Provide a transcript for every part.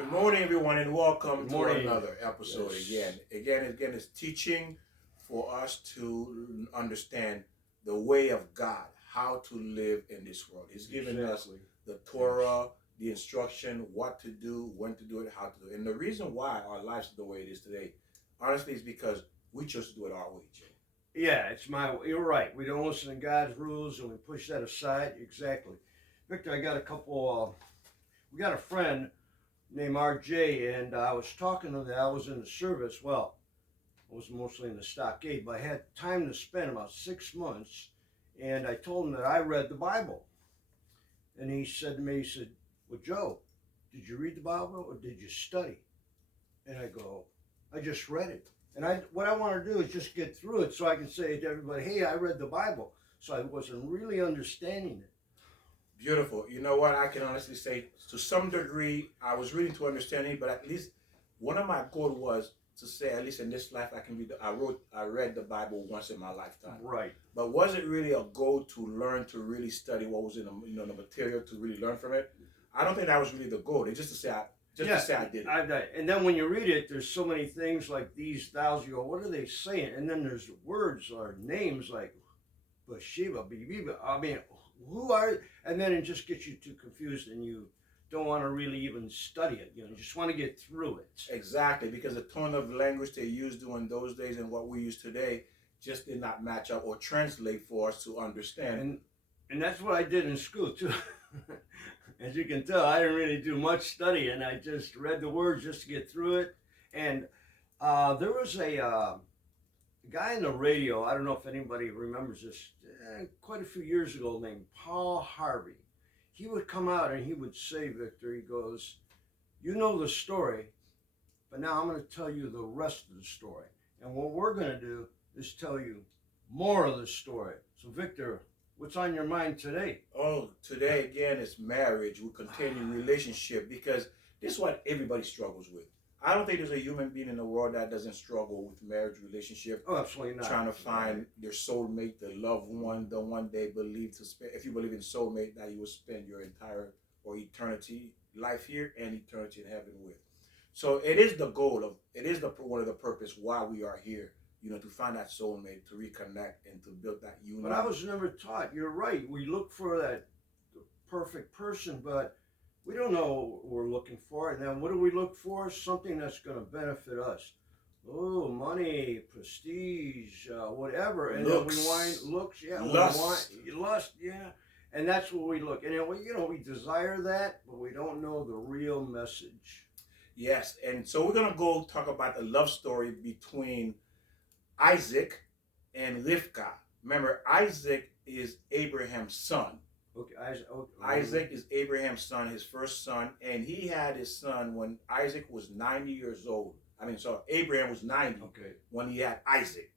Good morning, everyone, and welcome Good to morning. another episode. Yes. Again, it's teaching for us to understand the way of God, how to live in this world. He's given us the Torah, the instruction, what to do, when to do it, how to do it. And the reason why our lives are the way it is today, honestly, is because we chose to do it our way, Jay. Yeah, you're right. We don't listen to God's rules and we push that aside. Exactly. Victor, we got a friend named RJ, and I was talking to them. I was in the service. Well, I was mostly in the stockade, but I had time to spend about 6 months, and I told him that I read the Bible. And he said to me, well, Joe, did you read the Bible or did you study? And I go, I just read it. And what I want to do is just get through it so I can say to everybody, hey, I read the Bible. So I wasn't really understanding it. Beautiful. You know what? I can honestly say, to some degree, I was reading to understanding, but at least one of my goals was to say, at least in this life, I can read. I read the Bible once in my lifetime. Right. But was it really a goal to learn, to really study what was in the material, to really learn from it? I don't think that was really the goal. It's just to say I did it. And then when you read it, there's so many things like these thous. You go, what are they saying? And then there's words or names like Bathsheba, Bibiba. I mean, who are? And then it just gets you too confused, and you don't want to really even study it. You just want to get through it. Exactly, because the tone of language they used during those days and what we use today just did not match up or translate for us to understand. And that's what I did in school too. As you can tell, I didn't really do much studying. I just read the words just to get through it. And there was a guy on the radio, I don't know if anybody remembers this, quite a few years ago, named Paul Harvey. He would come out and he would say, Victor, he goes, you know the story, but now I'm going to tell you the rest of the story. And what we're going to do is tell you more of the story. So, Victor, what's on your mind today? Oh, today again is marriage. We continue relationship, because this is what everybody struggles with. I don't think there's a human being in the world that doesn't struggle with marriage relationship. Oh, absolutely not. Trying to find their soulmate, the loved one, the one they believe to spend. If you believe in soulmate, that you will spend your entire or eternity life here and eternity in heaven with. So it is the goal of one of the purpose why we are here. To find that soulmate, to reconnect, and to build that union. But I was never taught. You're right. We look for that perfect person, but we don't know what we're looking for. And then what do we look for? Something that's going to benefit us. Oh, money, prestige, whatever. And looks. Then we wind looks, yeah. Lust, yeah. And that's what we look. And then we desire that, but we don't know the real message. Yes, and so we're going to go talk about the love story between Isaac and Rifca. Remember, Isaac is Abraham's son. Okay, Isaac is Abraham's son, his first son, and he had his son when Isaac was 90 years old. Abraham was 90 when he had Isaac.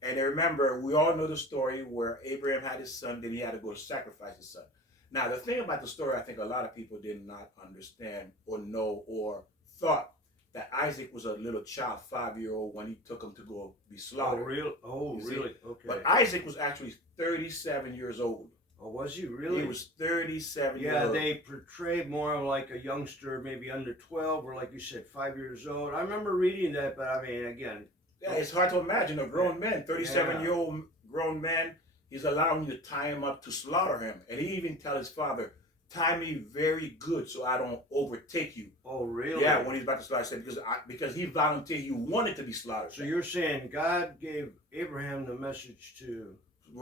And remember, we all know the story where Abraham had his son, then he had to go sacrifice his son. Now, the thing about the story, I think a lot of people did not understand or know or thought that Isaac was a little child, 5-year-old, when he took him to go be slaughtered. Really? Okay. But Isaac was actually 37 years old. Oh, was he really? He was 37 years old. Yeah, they portrayed more like a youngster, maybe under 12, or like you said, 5 years old. I remember reading that, but I mean, again. Yeah, it's hard to imagine a grown man, 37-year-old grown man, he's allowing you to tie him up to slaughter him. And he even tell his father, tie me very good so I don't overtake you. Oh, really? Yeah, when he's about to slaughter, said because he volunteered, he wanted to be slaughtered. So you're saying God gave Abraham the message to...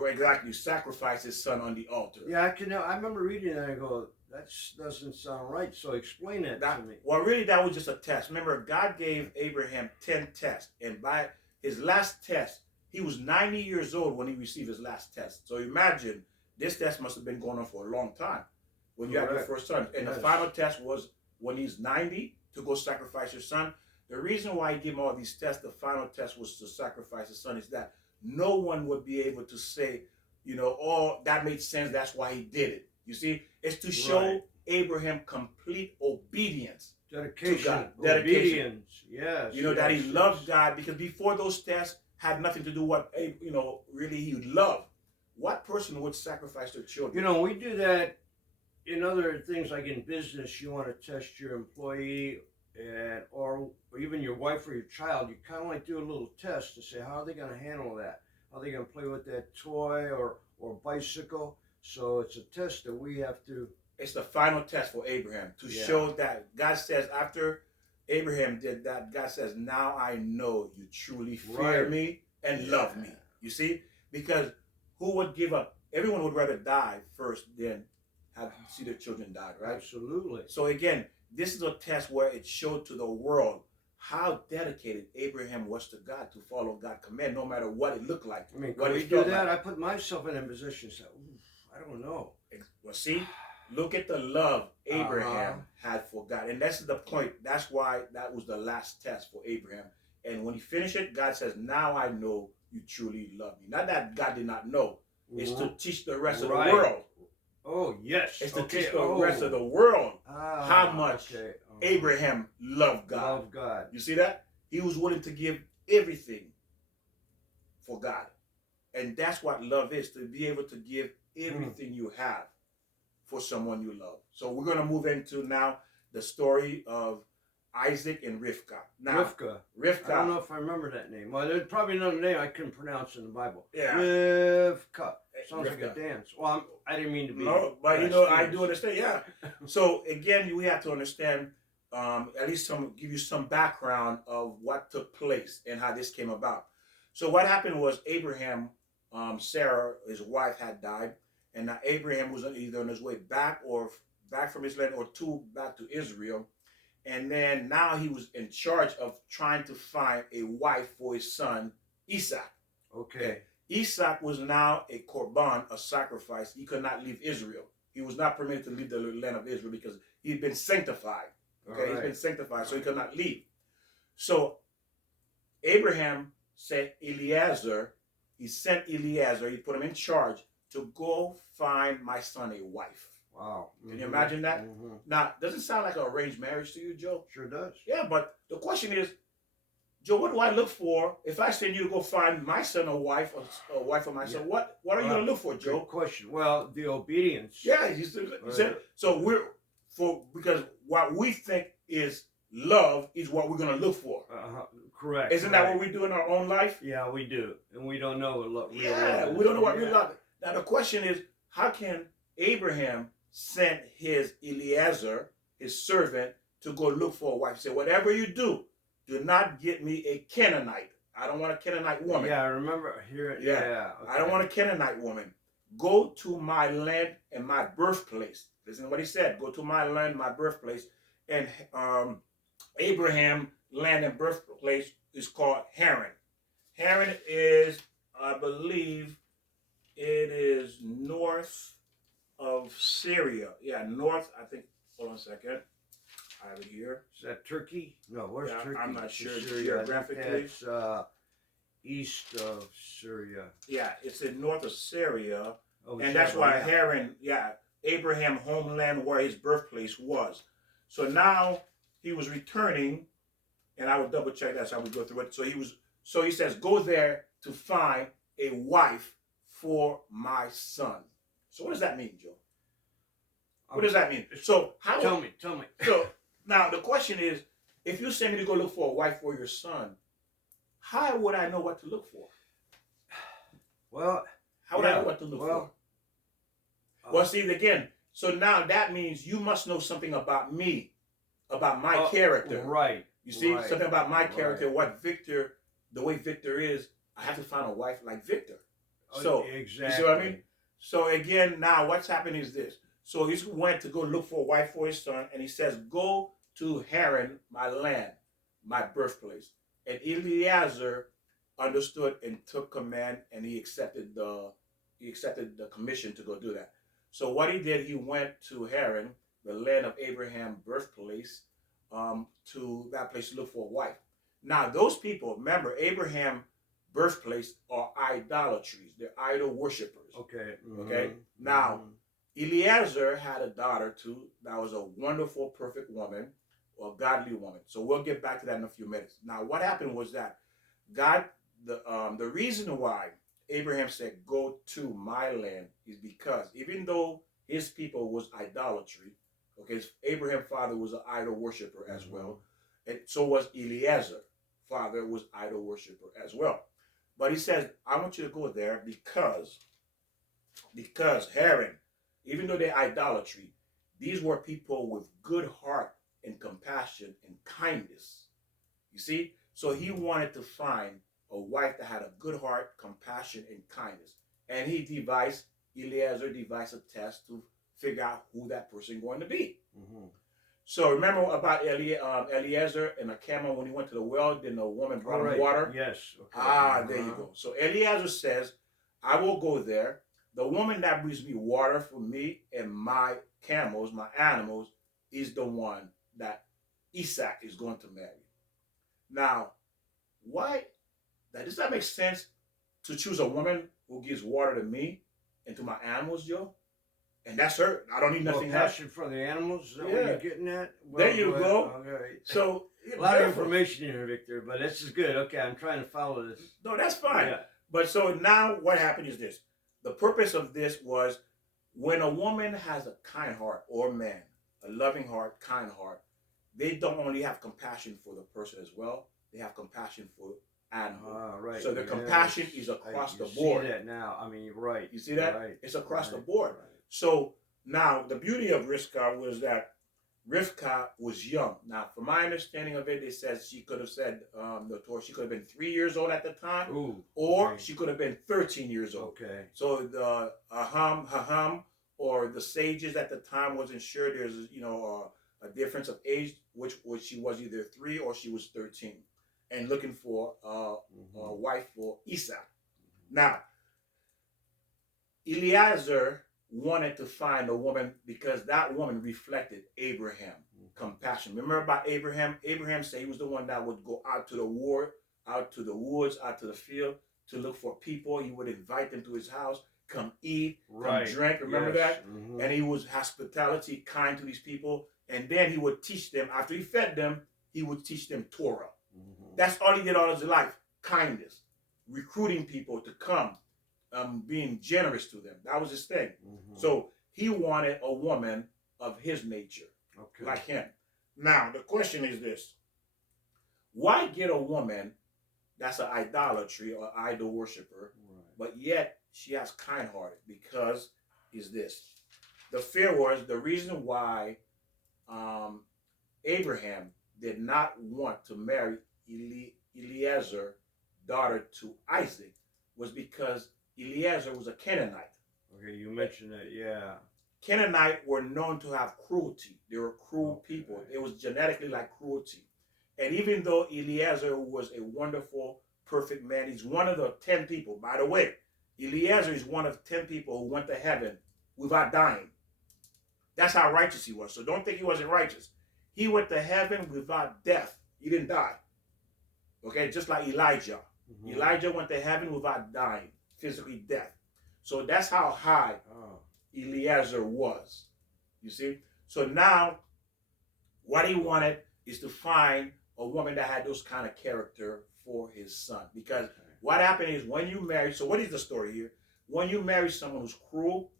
Exactly, sacrifice his son on the altar. Yeah, I remember reading that and I go, that doesn't sound right. So explain that to me. Well, really, that was just a test. Remember, God gave Abraham 10 tests. And by his last test, he was 90 years old when he received his last test. So imagine, this test must have been going on for a long time when you had your first son. And the final test was when he's 90 to go sacrifice your son. The reason why he gave him all these tests, the final test was to sacrifice his son, is that no one would be able to say, oh, that made sense, that's why he did it. You see, it's to show Abraham complete obedience. Dedication. To God. Obedience. Yes. That he loved God, because before those tests had nothing to do what, really he would love. What person would sacrifice their children? We do that in other things like in business, you want to test your employee and or even your wife or your child. You kind of like do a little test to say how are they going to handle that? How are they going to play with that toy or bicycle? So it's a test that we have to. It's the final test for Abraham to show that God says after Abraham did that, God says, now I know you truly fear me and love me. You see? Because who would give up? Everyone would rather die first than have see their children die, right? Absolutely. So again, this is a test where it showed to the world how dedicated Abraham was to God, to follow God's command, no matter what it looked like. I mean, what can we do that? I put myself in a position to say, I don't know. Well, see, look at the love Abraham had for God. And that's the point. That's why that was the last test for Abraham. And when he finished it, God says, now I know you truly love me. Not that God did not know. It's to teach the rest of the world. Oh, yes. It's to teach the rest of the world how much Abraham loved God. Loved God. You see that? He was willing to give everything for God. And that's what love is, to be able to give everything you have for someone you love. So we're going to move into now the story of Isaac and Rifca. Now, Rifca. I don't know if I remember that name. Well, there's probably another name I couldn't pronounce in the Bible. Yeah. Rifca. Sounds Rifca. like a dance. Well, I didn't mean to be. No, but I do understand. Yeah. So again, we have to understand, at least give you some background of what took place and how this came about. So what happened was Abraham, Sarah, his wife, had died, and now Abraham was either on his way back from his land or back to Israel. And then now he was in charge of trying to find a wife for his son, Isaac. Okay. Isaac was now a korban, a sacrifice. He could not leave Israel. He was not permitted to leave the land of Israel because he had been sanctified. Okay, he's been sanctified, so he could not leave. So Abraham said Eliezer, he sent Eliezer, he put him in charge to go find my son a wife. Wow. Can you imagine that? Now, does it sound like an arranged marriage to you, Joe? Sure does. Yeah, but the question is, Joe, what do I look for if I send you to go find my son a wife for my son? What are you going to look for, Joe? Good question. Well, the obedience. Yeah, you said, so because what we think is love is what we're going to look for. Correct. Isn't that what we do in our own life? Yeah, we do. And we don't know what real love is. We don't know what real love is. Now, the question is, how can Abraham send his Eliezer, his servant, to go look for a wife? He said, whatever you do not get me a Canaanite. I don't want a Canaanite woman. Yeah, I remember hearing. Yeah. Okay. I don't want a Canaanite woman. Go to my land and my birthplace. Listen to what he said. Go to my land, my birthplace. And Abraham land and birthplace is called Haran. Haran is, I believe, it is north of Syria. Yeah, north, I think. Hold on a second. I have it here. Is that Turkey? No, where's Turkey? I'm not sure geographically. It's east of Syria. Yeah, it's in north of Syria. Oh, and that's why Haran, Abraham homeland where his birthplace was. So now he was returning, and I will double check that so we go through it. So he says, go there to find a wife for my son. So what does that mean, Joe? What does that mean? So how? Tell me. So now the question is, if you send me to go look for a wife for your son, how would I know what to look for? Well, how would I know what to look for? Well, see, again, so now that means you must know something about me, about my character. Right. You see, something about my character, what Victor, the way Victor is, I have to find a wife like Victor. So, exactly. You see what I mean? So again, now what's happening is this. So he went to go look for a wife for his son, and he says, go to Haran, my land, my birthplace. And Eliezer understood and took command, and he accepted the commission to go do that. So what he did, he went to Haran, the land of Abraham's birthplace, to that place to look for a wife. Now, those people, remember, Abraham's birthplace are idolatries. They're idol worshippers. Okay. Okay. Now, Eliezer had a daughter too. That was a wonderful, perfect woman, or godly woman. So we'll get back to that in a few minutes. Now, what happened was that God, the reason why Abraham said, go to my land is because even though his people was idolatry. Okay, Abraham's father was an idol worshiper as well, and so was Eliezer. Father was idol worshiper as well. But he says, I want you to go there because Haran, even though they're idolatry, these were people with good heart and compassion and kindness. You see? So he wanted to find a wife that had a good heart, compassion, and kindness. And Eliezer devised a test to figure out who that person is going to be. So remember about Eliezer and a camel when he went to the well, then the woman brought him water? Yes. Okay. There you go. So Eliezer says, I will go there. The woman that brings me water for me and my camels, my animals, is the one that Isaac is going to marry. Now, why? Does that make sense to choose a woman who gives water to me and to my animals, Joe? And that's her. I don't need nothing else. Passion for the animals? Is that what you're getting at? Well, there you go. Okay. So, a lot of information here, Victor, but this is good. Okay, I'm trying to follow this. No, that's fine. Yeah. But so now what happened is this. The purpose of this was when a woman has a kind heart, or man, a loving heart, kind heart, they don't only have compassion for the person as well, they have compassion for animals. Right. So the compassion is across the board. You see that now. I mean, you're right. You see that? Right. It's across the board. Right. So now the beauty of Rifca was that Rifca was young. Now, from my understanding of it, it says she could have said, the Torah, she could have been 3 years old at the time, or she could have been 13 years old. Okay. So the Haham, or the sages at the time wasn't sure. There's, a difference of age, which she was either 3 or she was 13, and looking for a wife for Isaac. Now, Eliezer wanted to find a woman because that woman reflected Abraham, compassion. Remember about Abraham? Abraham said he was the one that would go out to the war, out to the woods, out to the field to look for people. He would invite them to his house, come eat, come drink. Remember that? And he was hospitality, kind to these people. And then he would teach them, after he fed them, he would teach them Torah. That's all he did all his life, kindness, recruiting people to come. Being generous to them. That was his thing. So he wanted a woman of his nature, like him. Now, the question is this. Why get a woman that's an idolatry or idol worshiper, but yet she has kind-hearted? Because is this. The fear was, the reason why Abraham did not want to marry Eliezer, daughter to Isaac, was because Eliezer was a Canaanite. Okay, you mentioned that, yeah. Canaanites were known to have cruelty. They were cruel people. It was genetically like cruelty. And even though Eliezer was a wonderful, perfect man, he's one of the 10 people. By the way, Eliezer is one of 10 people who went to heaven without dying. That's how righteous he was. So don't think he wasn't righteous. He went to heaven without death. He didn't die. Okay, just like Elijah. Elijah went to heaven without dying. Physically death. So that's how high Eliezer was. You see? So now, what he wanted is to find a woman that had those kind of character for his son. Because what happened is when you marry, so what is the story here? When you marry someone who's cruel,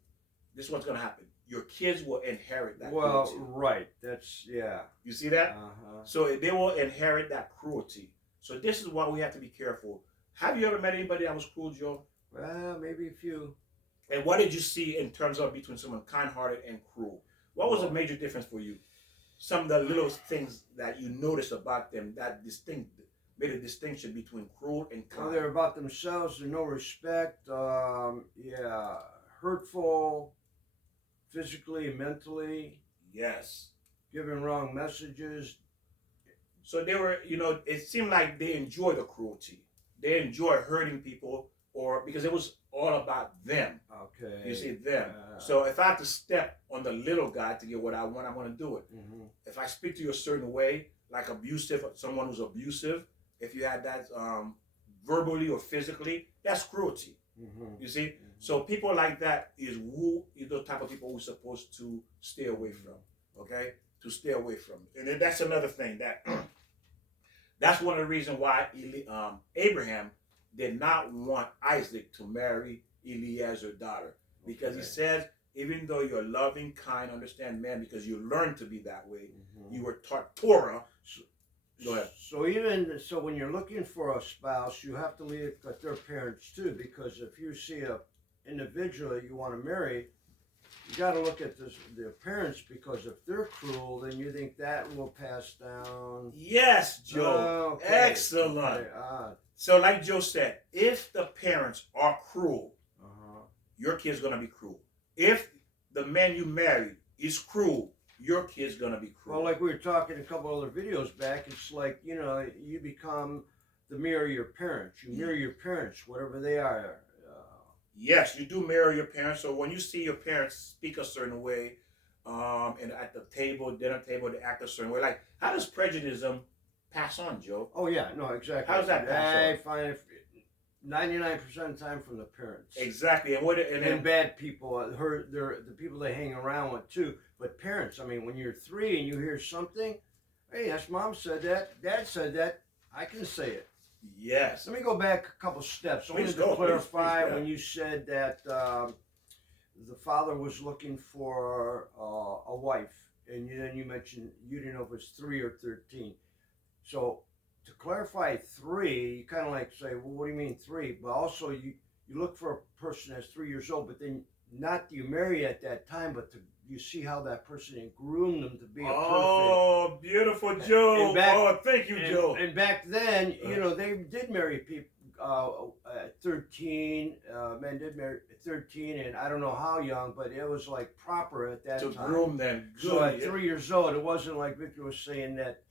this is what's going to happen. Your kids will inherit that cruelty. Right. That's, yeah. You see that? So they will inherit that cruelty. So this is why we have to be careful. Have you ever met anybody that was cruel, Joe? Well, maybe a few. And what did you see in terms of between someone kind-hearted and cruel? What was a major difference for you? Some of the little things that you noticed about them that made a distinction between cruel and kind. Well, they're about themselves. They're no respect. Hurtful, physically, mentally. Yes. Giving wrong messages. So they were, it seemed like they enjoy the cruelty. They enjoy hurting people, or because it was all about them. Okay. You see, them. So if I have to step on the little guy to get what I want, I'm going to do it. If I speak to you a certain way, like abusive, someone who's abusive, if you had that verbally or physically, that's cruelty. You see? So people like that is the type of people we're supposed to stay away from. Okay? To stay away from. And then that's another thing that that's one of the reasons why Abraham did not want Isaac to marry Eliezer's daughter, because he says even though you're loving, kind, understand man because you learned to be that way, Mm-hmm. you were taught Torah. Go ahead. So when you're looking for a spouse, you have to look at their parents too, because if you see a individual you want to marry, you got to look at their parents, because if they're cruel, then you think that will pass down. Yes, Joe. Okay. Excellent. Okay. So like Joe said, if the parents are cruel, your kid's going to be cruel. If the man you married is cruel, your kid's going to be cruel. Well, like we were talking a couple other videos back, it's like, you become the mirror of your parents. You mirror your parents, whatever they are. Yes, you do mirror your parents. So when you see your parents speak a certain way, and at the table, dinner table, they act a certain way. Like, how does prejudice pass on, Joe? Oh yeah, no, exactly. How does that pass on? I find 99% of the time from the parents. Exactly, and bad people, the people they hang around with too. But parents, I mean, when you're 3 and you hear something, hey, that's mom said that, dad said that, I can say it. Yes. Let me go back a couple steps. I wanted to clarify when you said that the father was looking for a wife, and then you mentioned you didn't know if it was 3 or 13. So to clarify 3, you kind of like say, well, what do you mean 3? But also you look for a person that's 3 years old, but then not you marry at that time, but you see how that person and groom them to be a perfect. Oh, beautiful, Joe. Thank you, Joe. And back then, they did marry people at 13. Men did marry at 13, and I don't know how young, but it was like proper at that time. To groom them. Good, so at 3 years old, it wasn't like Victor was saying that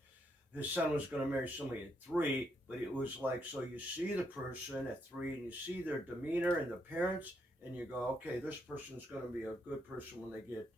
his son was going to marry somebody at 3, but it was like, so you see the person at 3, and you see their demeanor and the parents, and you go, okay, this person's going to be a good person when they get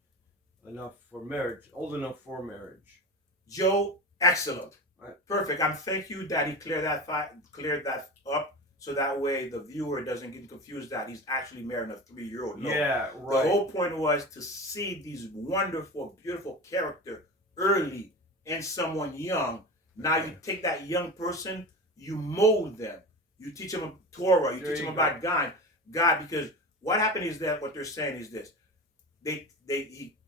old enough for marriage. Joe, excellent. Right. Perfect. Thank you that he cleared that up, so that way the viewer doesn't get confused that he's actually marrying a 3-year-old. No. Yeah, right. The whole point was to see these wonderful, beautiful character early in someone young. Now you take that young person, you mold them. You teach them Torah. You teach them about God, because what happened is that what they're saying is this.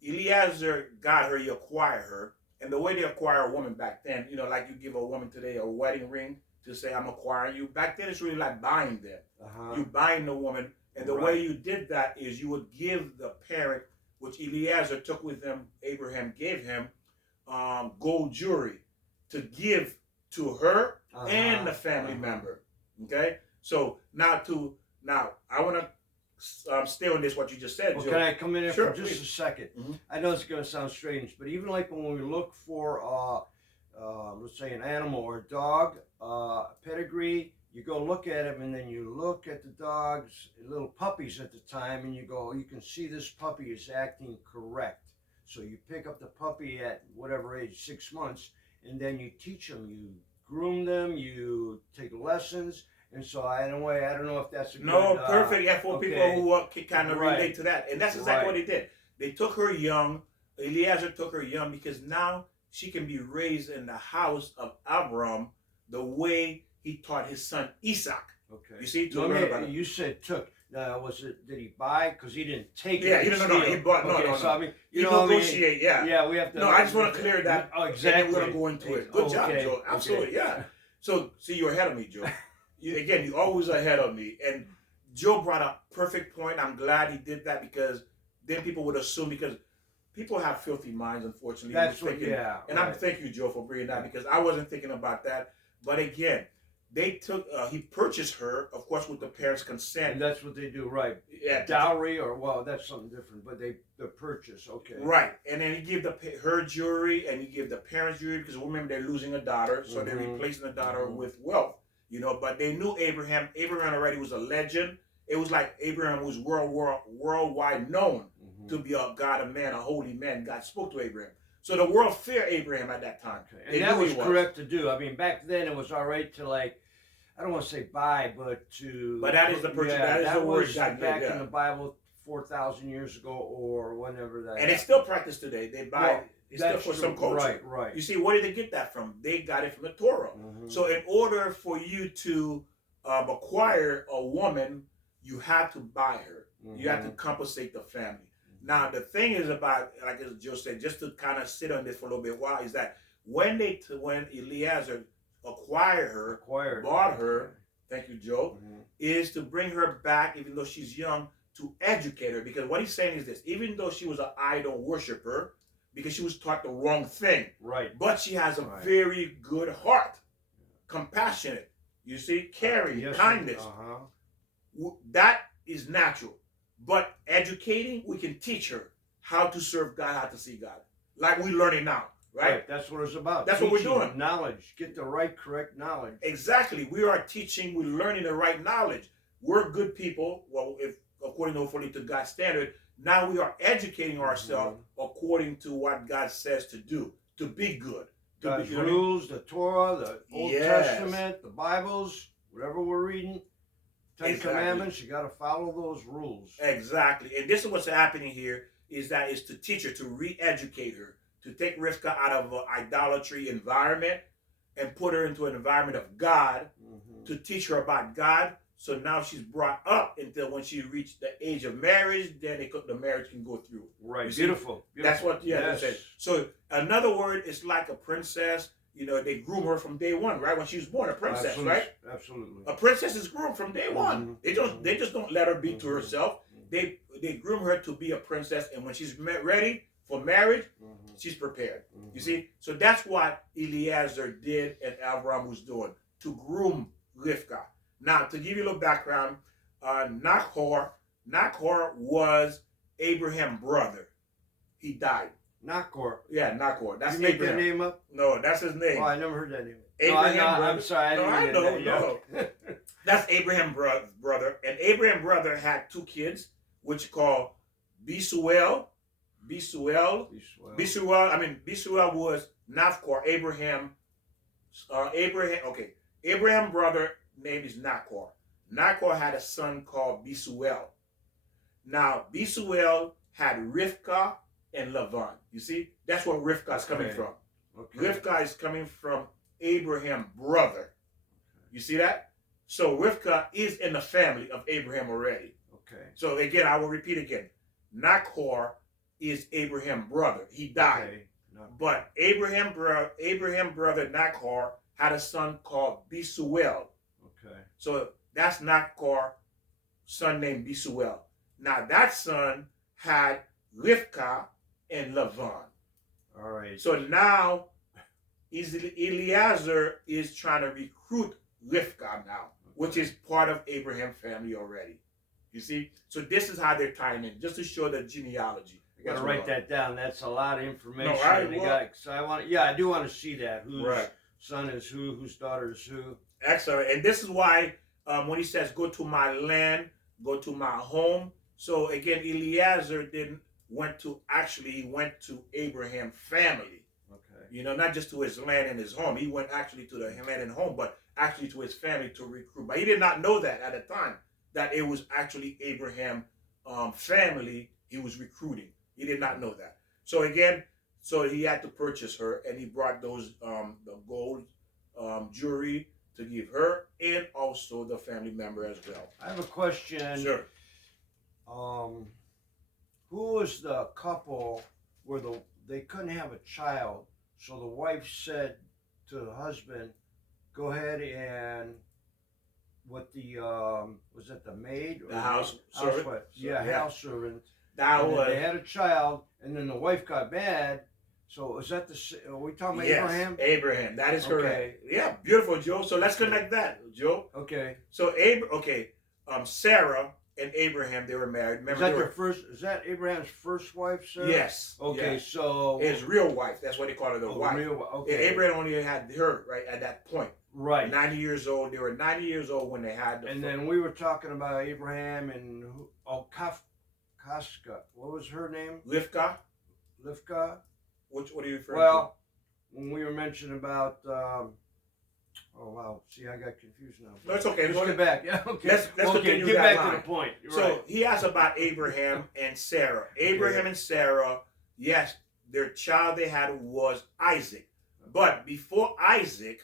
Eliezer got her, he acquired her. And the way they acquire a woman back then, like you give a woman today a wedding ring to say, I'm acquiring you. Back then, it's really like buying them. You buying the woman. And the way you did that is you would give the parent, which Eliezer took with him, Abraham gave him, gold jewelry to give to her and the family member. Okay? So now I want to stay on this, what you just said, Joe. Can I come in here for just a second? Mm-hmm. I know it's going to sound strange, but even like when we look for, let's say, an animal or a dog, pedigree, you go look at him, and then you look at the dog's little puppies at the time, and you go, you can see this puppy is acting correct. So you pick up the puppy at whatever age, 6 months, and then you teach them, you groom them, you take lessons. And so I don't know if that's a good, perfect. Yeah, for people who can kind of relate to that. And that's exactly what they did. They took her young. Eliezer took her young because now she can be raised in the house of Abram the way he taught his son Isaac. Okay. You see? You said took. Did he buy? Because he didn't take it. Yeah, he bought. No. So I mean, you negotiate. Yeah. Yeah, we have to. No, I just want to clear that. Oh, exactly. And then we're going to go into it. Good job, Joe. Absolutely, yeah. So, see, you're ahead of me, Joe. You're always ahead of me. And Joe brought a perfect point. I'm glad he did that, because then people would assume, because people have filthy minds, unfortunately. That's what, yeah. And thank you, Joe, for bringing that, because I wasn't thinking about that. But again, he purchased her, of course, with the parents' consent. And that's what they do, right? Yeah. Dowry, that's something different, but the purchase, okay. Right. And then he gave her jewelry, and he gave the parents jewelry, because remember, they're losing a daughter, so they're replacing the daughter with wealth. But they knew Abraham. Abraham already was a legend. It was like Abraham was worldwide known to be a God, a man, a holy man. God spoke to Abraham. So the world feared Abraham at that time. Okay. And that was correct to do. I mean, back then it was all right to, like, I don't want to say buy, but to... But that is the purchase. That is the word God back in the Bible 4,000 years ago or whenever that And it's still practiced today. They buy... It's still for some culture. Right. You see, where did they get that from? They got it from the Torah. So in order for you to acquire a woman, you have to buy her. You have to compensate the family. Now, the thing is about, like as Joe said, just to kind of sit on this for a little bit while, is that when Eliezer bought her, thank you, Joe, is to bring her back, even though she's young, to educate her. Because what he's saying is this: even though she was an idol worshiper, because she was taught the wrong thing, right? But she has a very good heart, compassionate. You see, caring, kindness. That is natural. But educating, we can teach her how to serve God, how to see God, like we're learning now. Right? That's what it's about. That's what we're doing. Knowledge. Get the right, correct knowledge. Exactly. We are teaching, we're learning the right knowledge. We're good people, well, if according hopefully to God's standard. Now we are educating ourselves according to what God says to do, to be good. God's rules, the Torah, the Old Testament, the Bibles, whatever we're reading, Ten Commandments, you got to follow those rules. Exactly. And this is what's happening here, is to teach her, to re-educate her, to take Rifca out of an idolatry environment and put her into an environment of God, to teach her about God. So now she's brought up until when she reached the age of marriage, then the marriage can go through. Right. Beautiful. That's what they say. So another word is like a princess. You know, they groom her from day one, right? When she was born, a princess, right? Absolutely. A princess is groomed from day one. They just don't let her be to herself. They groom her to be a princess, and when she's ready for marriage, she's prepared. You see? So that's what Eliezer did and Abraham was doing, to groom Rivka. Now, to give you a little background, Nahor was Abraham's brother. He died. Nahor. Yeah, Nahor. That's you Abraham. That name up? No, that's his name. Oh, I never heard that name. Abraham brother. I'm sorry. I know. That's Abraham's brother. And Abraham's brother had two kids, which called Bisuel. Bisuel was Nahor. Abraham's brother name is Nahor. Nahor had a son called Bisuel. Now, Bisuel had Rivka and Lavan. You see? That's where Rivka is coming from. Rivka is coming from Abraham's brother. You see that? So Rivka is in the family of Abraham already. Okay. So again, I will repeat again. Nahor is Abraham's brother. He died. Okay. But Abraham's brother Nahor had a son called Bisuel. Okay. So that's Nahor's son named Bisuel. Now that son had Rivka and Lavan. All right. So now Eliezer is trying to recruit Rivka now, which is part of Abraham's family already. You see? So this is how they're tying in, just to show the genealogy. I gotta write that down. That's a lot of information. No, I do want to see that. Whose son is who, whose daughter is who. Excellent. And this is why when he says, go to my land, go to my home. So again, Eliezer went to Abraham's family. Okay. You know, not just to his land and his home. He went actually to the land and home, but actually to his family to recruit. But he did not know that at the time, that it was actually Abraham's family he was recruiting. He did not know that. So again, he had to purchase her, and he brought those the gold jewelry to give her, and also the family member as well. I have a question. Sure. Who was the couple where they couldn't have a child, so the wife said to the husband, "Go ahead and what the was it the maid or the house servant? House servant. They had a child, and then the wife got mad. So is that are we talking about Abraham? Abraham. That is correct. Yeah, beautiful, Joe. So let's connect that, Joe. Okay. So Sarah and Abraham, they were married. Remember, is that Abraham's first wife, Sarah? Yes. Okay, yes. So his real wife. That's what they call her, the wife. Okay. Abraham only had her right at that point. Right. 90 years old. They were 90 years old when they had And then we were talking about Abraham and Kaska. What was her name? Rivka. What are you referring to? Well, when we were mentioning about, oh wow, see, I got confused now. No, it's okay. Let's get back. Yeah, okay. Let's continue get that back line. to the point. So he asked about Abraham and Sarah. Abraham and Sarah, yes, their child they had was Isaac. But before Isaac,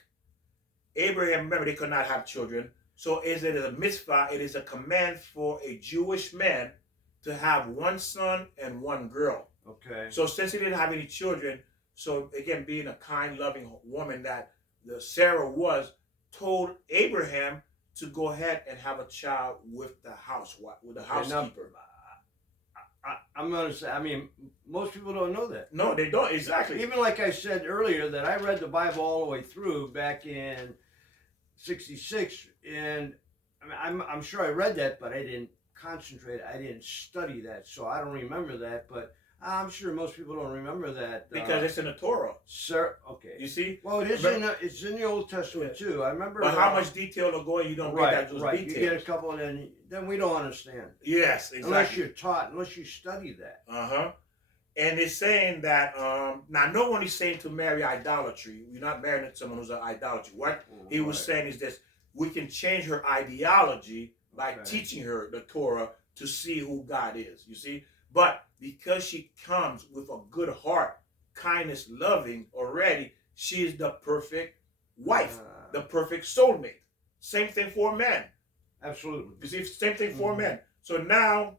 Abraham, remember, they could not have children. So it is a mitzvah, it is a command for a Jewish man to have one son and one girl. Okay. So since he didn't have any children, so again, being a kind, loving woman that the Sarah was, told Abraham to go ahead and have a child with the housewife, with the housekeeper. I'm going to say, I mean, most people don't know that. No, they don't, exactly. Even like I said earlier, that I read the Bible all the way through back in 66, and I mean, I'm sure I read that, but I didn't concentrate, I didn't study that, so I don't remember that, but I'm sure most people don't remember that. Because it's in the Torah. Sir, okay. You see? Well, it's in the Old Testament too. I remember. But how much detail to go in, you don't get those details. You get a couple, and then we don't understand. Yes, exactly. Unless you're taught, unless you study that. And it's saying that now no one is saying to marry idolatry. You're not marrying someone who's an idolatry. What he was saying is this: we can change her ideology by teaching her the Torah to see who God is. You see, but because she comes with a good heart, kindness, loving already, she is the perfect wife, the perfect soulmate. Same thing for men. Absolutely. You see, same thing for men. So now,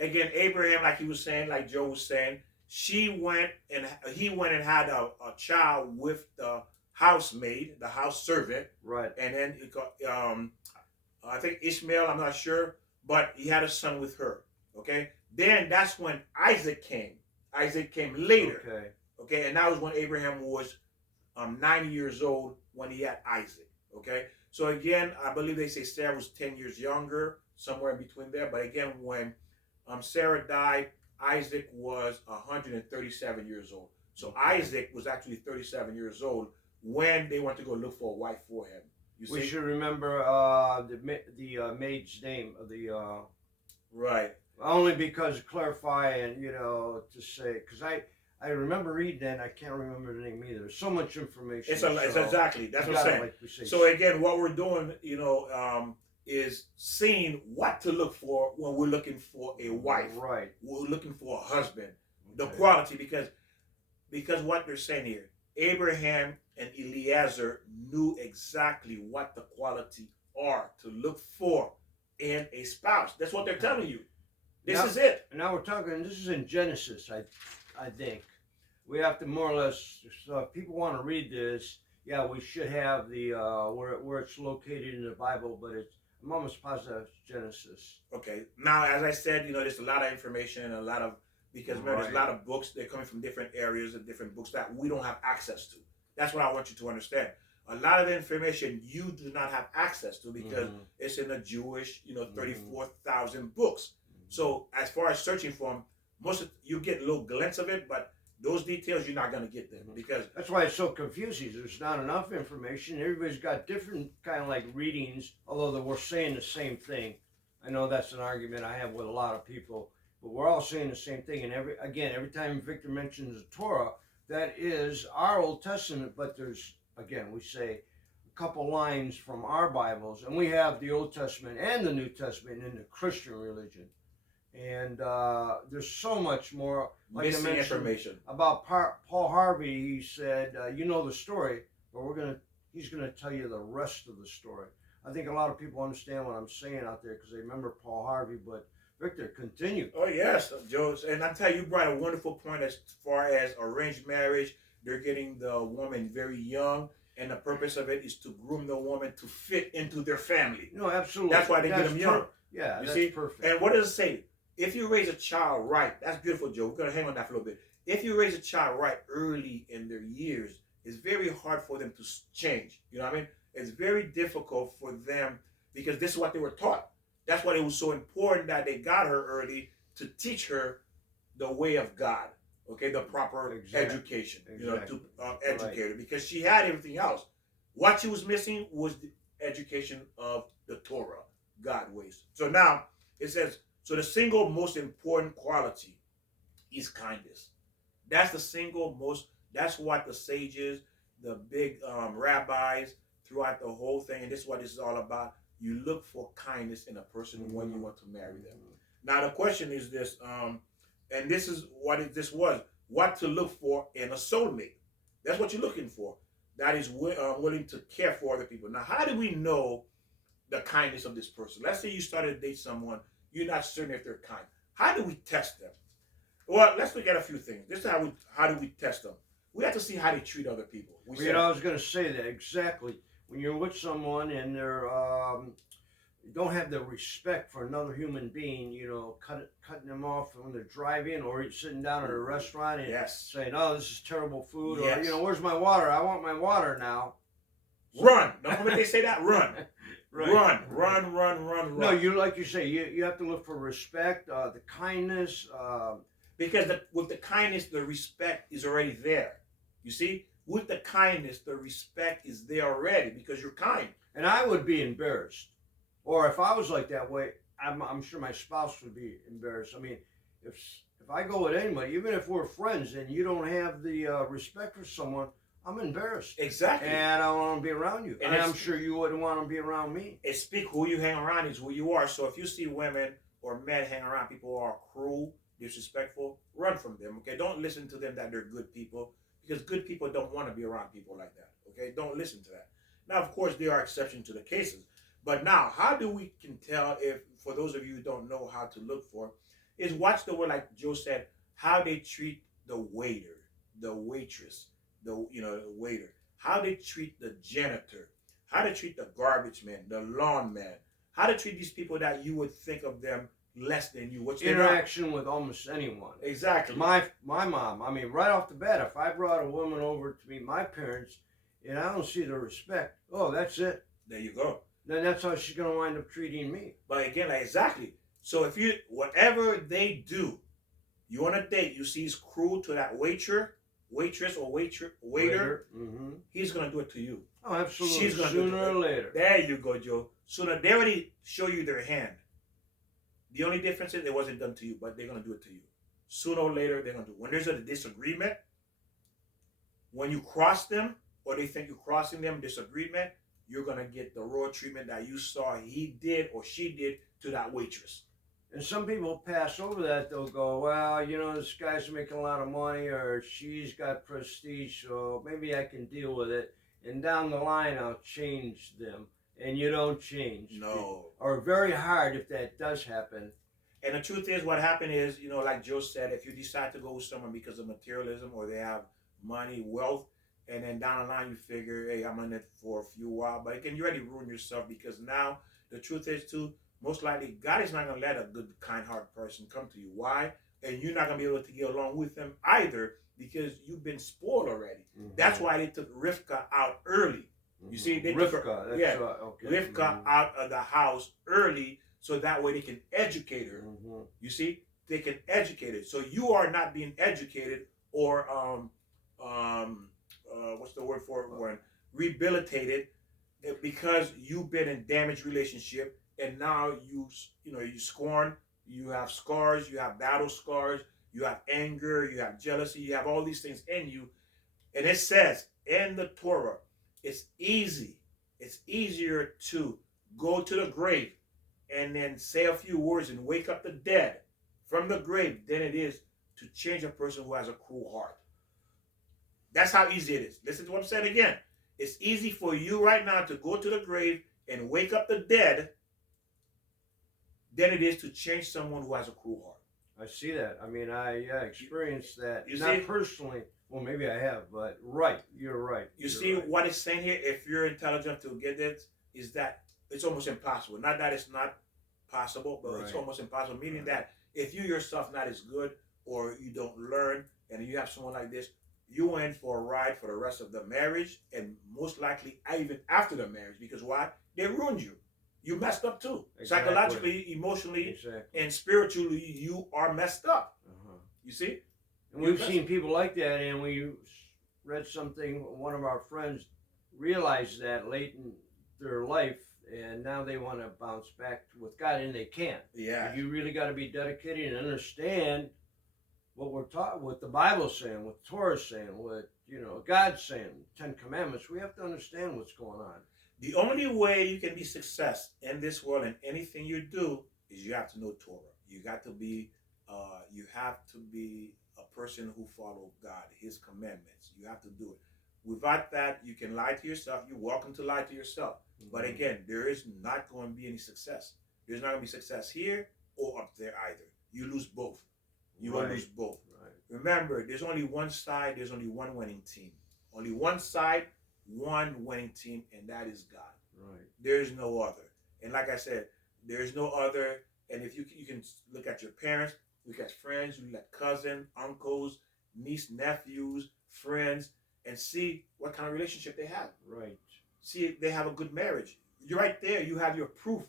again, Abraham, like he was saying, like Joe was saying, he went and had a child with the housemaid, the house servant. Right. And then I think Ishmael, I'm not sure, but he had a son with her. Okay. Then that's when Isaac came. Isaac came later. Okay. Okay. And that was when Abraham was 90 years old when he had Isaac. Okay. So again, I believe they say Sarah was 10 years younger, somewhere in between there. But again, when Sarah died, Isaac was 137 years old. So Isaac was actually 37 years old when they went to go look for a wife for him. We should remember the maid's name of the right. Only because to clarify and to say, because I remember reading that and I can't remember the name either. There's so much information. It's exactly, that's what I'm saying. Like so again, what we're doing, is seeing what to look for when we're looking for a wife. Right. We're looking for a husband. The quality, because what they're saying here, Abraham and Eliezer knew exactly what the quality are to look for in a spouse. That's what they're telling you. This is it. And now we're talking, this is in Genesis, I think. We have to more or less, so if people want to read this, yeah, we should have the where it's located in the Bible, but I'm almost positive it's Genesis. Okay. Now, as I said, there's a lot of information and because remember, there's a lot of books. They're coming from different areas and different books that we don't have access to. That's what I want you to understand. A lot of the information you do not have access to because it's in the Jewish, 34,000 books. So as far as searching for them, you get a little glimpse of it, but those details you're not going to get them because that's why it's so confusing. There's not enough information. Everybody's got different kind of like readings, although we're saying the same thing. I know that's an argument I have with a lot of people, but we're all saying the same thing. And every time Victor mentions the Torah, that is our Old Testament, but there's, again, we say a couple lines from our Bibles, and we have the Old Testament and the New Testament in the Christian religion. And there's so much more, like missing I mentioned information about Paul Harvey. He said, you know the story, but he's gonna tell you the rest of the story. I think a lot of people understand what I'm saying out there because they remember Paul Harvey. But Victor, continue. Oh yes, Joe, and I tell you, you brought a wonderful point as far as arranged marriage. They're getting the woman very young, and the purpose of it is to groom the woman to fit into their family. No, absolutely. That's why they get them young. Yeah, that's perfect. And what does it say? If you raise a child right, that's beautiful, Joe. We're going to hang on that for a little bit. If you raise a child right early in their years, it's very hard for them to change. You know what I mean? It's very difficult for them because this is what they were taught. That's why it was so important that they got her early to teach her the way of God. Okay, the proper education. To educate her because she had everything else. What she was missing was the education of the Torah, God ways. So now it says, so the single most important quality is kindness. That's the single most, that's what the sages, the big rabbis throughout the whole thing, and this is what this is all about. You look for kindness in a person when you want to marry them. Now the question is this, and this is what this was, what to look for in a soulmate. That's what you're looking for. That is willing to care for other people. Now how do we know the kindness of this person? Let's say you started to date someone you're not certain if they're kind. How do we test them? Well, let's look at a few things. This is how do we test them? We have to see how they treat other people. I was going to say that exactly. When you're with someone and they're don't have the respect for another human being, cutting them off when they're driving, or sitting down at a restaurant and saying, "Oh, this is terrible food," or "Where's my water? I want my water now." Run. The moment they say that, run. Right. Run. No, like you say, you have to look for respect, the kindness. Because with the kindness, the respect is already there. You see, with the kindness, the respect is there already because you're kind. And I would be embarrassed, or if I was like that way, I'm sure my spouse would be embarrassed. I mean, if I go with anybody, even if we're friends, and you don't have the respect for someone, I'm embarrassed. Exactly. And I don't want to be around you. And I'm sure you wouldn't want to be around me. It speaks who you hang around is who you are. So if you see women or men hang around people who are cruel, disrespectful, run from them. Okay, don't listen to them that they're good people, because good people don't want to be around people like that. Okay, don't listen to that. Now, of course, there are exceptions to the cases. But now, how do we can tell if, for those of you who don't know how to look for, is watch the way, like Joe said, how they treat the waiter, the waitress, the waiter, how they treat the janitor, how they treat the garbage man, the lawn man, how to treat these people that you would think of them less than you. Which interaction with almost anyone. Exactly. My mom, I mean, right off the bat, if I brought a woman over to meet my parents and I don't see the respect, oh, that's it. There you go. Then that's how she's going to wind up treating me. But again, exactly. So if you, whatever they do, you on a date, you see he's cruel to that waitress or waiter, he's going to do it to you. Oh, absolutely. She's going to do it sooner or later. There you go, Joe. Sooner. They already show you their hand. The only difference is it wasn't done to you, but they're going to do it to you. Sooner or later, they're going to do it. When there's a disagreement, when you cross them, or they think you're crossing them, disagreement, you're going to get the raw treatment that you saw he did or she did to that waitress. And some people pass over that. They'll go, well, this guy's making a lot of money, or she's got prestige, so maybe I can deal with it. And down the line, I'll change them. And you don't change. No. Or very hard if that does happen. And the truth is, what happened is, like Joe said, if you decide to go with someone because of materialism, or they have money, wealth, and then down the line you figure, hey, I'm in it for a few while, but again, you already ruined yourself, because now the truth is too, most likely God is not going to let a good, kind-hearted person come to you. Why? And you're not going to be able to get along with them either, because you've been spoiled already. That's why they took Rifca out early. You see, they took Rifca out of the house early, so that way they can educate her. You see, they can educate her. So you are not being educated, or what's the word for it? When rehabilitated, because you've been in damaged relationship, and now you scorn, you have scars, you have battle scars, you have anger, you have jealousy, you have all these things in you. And it says in the Torah, it's easier to go to the grave and then say a few words and wake up the dead from the grave than it is to change a person who has a cruel heart. That's how easy it is. Listen to what I'm saying again. It's easy for you right now to go to the grave and wake up the dead than it is to change someone who has a cruel heart. I see that. I mean, I experienced that. You Not see? personally. Well, maybe I have, but right. You're right. You see what it's saying here? If you're intelligent to get it, is that it's almost impossible. Not that it's not possible, but it's almost impossible. Meaning that if you yourself not as good, or you don't learn, and you have someone like this, you in for a ride for the rest of the marriage, and most likely even after the marriage. Because why? They ruined you. You messed up too. Exactly. Psychologically, emotionally, and spiritually, you are messed up. You see? And we've seen people like that, and we read something, one of our friends realized that late in their life, and now they want to bounce back with God, and they can't. Yeah. You really got to be dedicated and understand what we're taught, what the Bible's saying, what Torah's saying, what God's saying, 10 Commandments. We have to understand what's going on. The only way you can be success in this world and anything you do is you have to know Torah. You got to be, a person who follows God, His commandments. You have to do it. Without that, you can lie to yourself. You're welcome to lie to yourself. But again, there is not going to be any success. There's not going to be success here or up there either. You lose both. You will Right. lose both. Right. Remember, there's only one side, there's only one winning team. Only one side, one winning team, and that is God. Right. There's no other. And like I said, there's no other. And if you can look at your parents, look at friends, you look at cousins, uncles, niece, nephews, friends, and see what kind of relationship they have. Right. See if they have a good marriage. You're right there. You have your proof.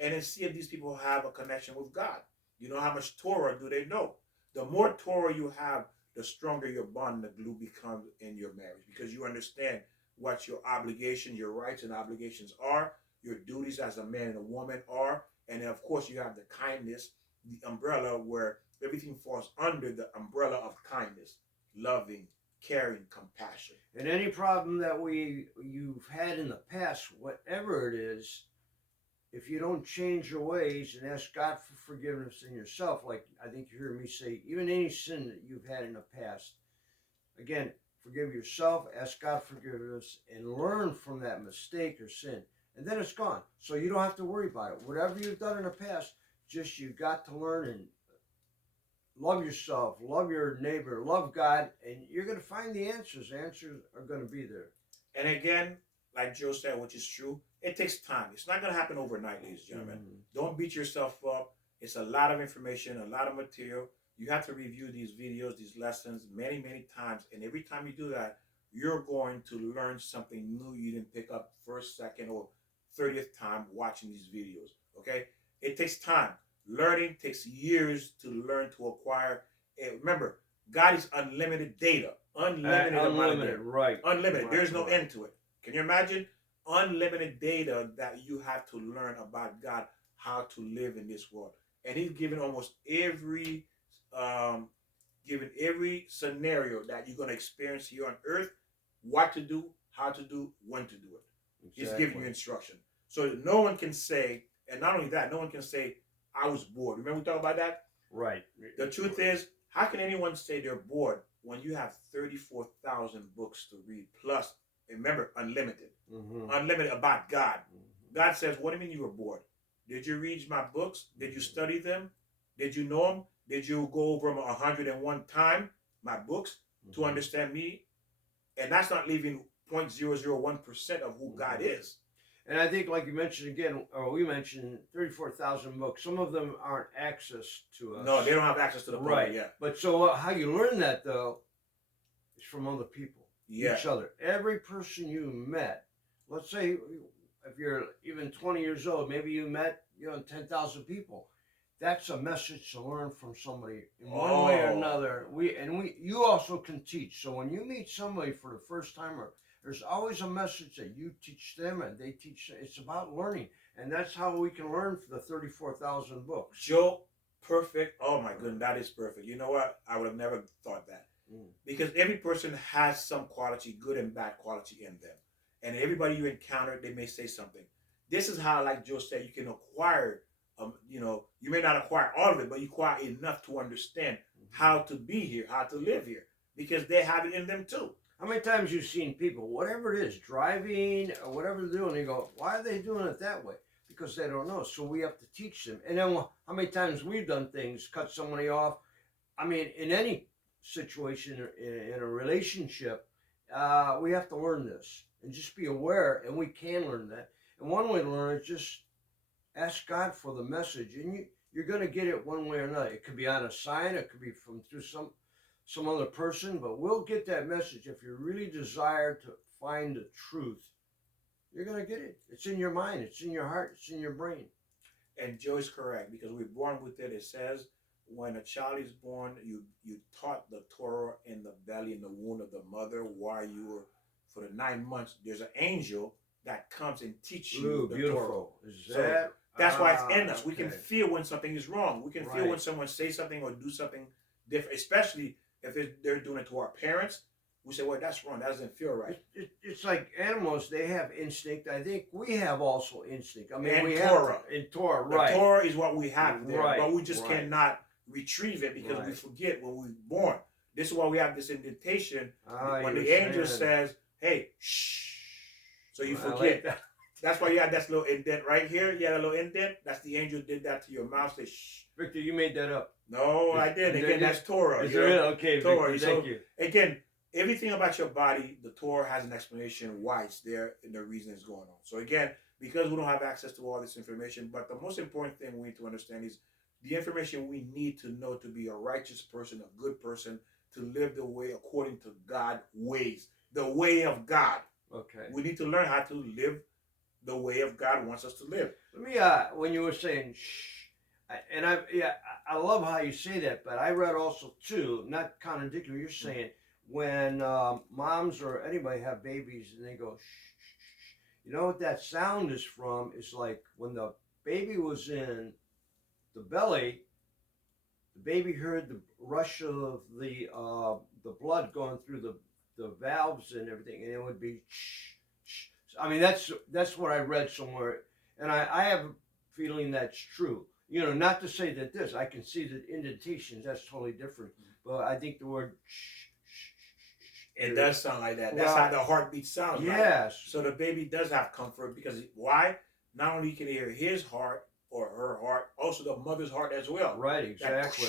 And then see if these people have a connection with God. You know how much Torah do they know? The more Torah you have, the stronger your bond, the glue becomes in your marriage, because you understand what your obligation, your rights and obligations are, your duties as a man and a woman are, and then of course you have the kindness, the umbrella where everything falls under the umbrella of kindness, loving, caring, compassion. And any problem that you've had in the past, whatever it is, if you don't change your ways and ask God for forgiveness in yourself, like I think you hear me say, even any sin that you've had in the past, again, forgive yourself, ask God forgiveness, and learn from that mistake or sin. And then it's gone. So you don't have to worry about it. Whatever you've done in the past, just you got to learn and love yourself, love your neighbor, love God, and you're going to find the answers. The answers are going to be there. And again, like Joe said, which is true, it takes time. It's not going to happen overnight, ladies and gentlemen. Don't beat yourself up. It's a lot of information, a lot of material. You have to review these videos, these lessons many, many times. And every time you do that, you're going to learn something new you didn't pick up first, second, or 30th time watching these videos. Okay? It takes time. Learning takes years to learn, to acquire. And remember, God is unlimited data. Unlimited amount of data. Right. Unlimited. Right, There's no right. end to it. Can you imagine? Unlimited data that you have to learn about God, how to live in this world. And he's given almost every scenario that you're going to experience here on earth, what to do, how to do, when to do it. Exactly. He's giving you instruction. So no one can say, and not only that, no one can say, I was bored. Remember we talked about that? Right. The truth is, how can anyone say they're bored when you have 34,000 books to read, plus, remember, unlimited. Unlimited about God. God says, what do you mean you were bored? Did you read my books? Did you study them? Did you know them? Did you go over them 101 times, my books, to understand me? And that's not leaving 0.001% of who God is. And I think, like you mentioned again, or we mentioned 34,000 books. Some of them aren't access to us. No, they don't have access to the book. Right. Yeah. But so how you learn that, though, is from other people. Yeah. Each other. Every person you met, let's say if you're even 20 years old, maybe you met 10,000 people. That's a message to learn from somebody in one way or another. You also can teach. So when you meet somebody for the first time, there's always a message that you teach them and they teach. It's about learning, and that's how we can learn for the 34,000 books. Joe, perfect. Oh my goodness, that is perfect. You know what? I would have never thought that. Because every person has some quality, good and bad quality in them. And everybody you encounter, they may say something. This is how, like Joe said, you can acquire, you may not acquire all of it, but you acquire enough to understand how to be here, how to live here, because they have it in them too. How many times you've seen people, whatever it is, driving or whatever they're doing, they go, why are they doing it that way? Because they don't know. So we have to teach them. And then how many times we've done things, cut somebody off. I mean, in any situation, in a relationship, we have to learn this and just be aware, and we can learn that. And one way to learn it, just ask God for the message, and you're going to get it one way or another. It could be on a sign, it could be through some other person, but we'll get that message. If you really desire to find the truth, you're going to get it. It's in your mind, it's in your heart, it's in your brain. And Joe is correct, because we're born with it. It says when a child is born, you taught the Torah in the belly, in the womb of the mother, while you were, for the 9 months, there's an angel that comes and teaches you the beautiful. Torah. That's why it's in us. We can feel when something is wrong. We can feel when someone says something or do something different, especially if they're doing it to our parents. We say, well, that's wrong. That doesn't feel right. It's like animals. They have instinct. I think we have also instinct. I mean, and we Torah. have in Torah, right? The Torah is what we have there, right, but we just cannot retrieve it because we forget when we were born. This is why we have this indentation when the angel says, hey, shh, so you forget. That's why you had that little indent right here. You had a little indent. That's the angel did that to your mouth. Say shh. Victor, you made that up. No, I didn't. Again, that's Torah. Is there? Okay, Torah. Victor, thank you. Again, everything about your body, the Torah has an explanation why it's there and the reason it's going on. So again, because we don't have access to all this information, but the most important thing we need to understand is the information we need to know to be a righteous person, a good person, to live the way according to God's ways, the way of God. Okay. We need to learn how to live the way of God wants us to live. Let me, when you were saying shh, I love how you say that, but I read also too, not contradictory, you're saying when moms or anybody have babies and they go shh, shh, shh, you know what that sound is from? It's like when the baby was in the belly, the baby heard the rush of the blood going through the valves and everything, and it would be shh, shh. I mean, that's what I read somewhere, and I have a feeling that's true. You know, not to say that I can see the indentations, that's totally different, but I think the word shh, shh, shh, it does sound like that. That's how the heartbeat sounds. Yes. Right? So the baby does have comfort because why? Not only can he hear his heart or her heart, also the mother's heart as well. Right, exactly.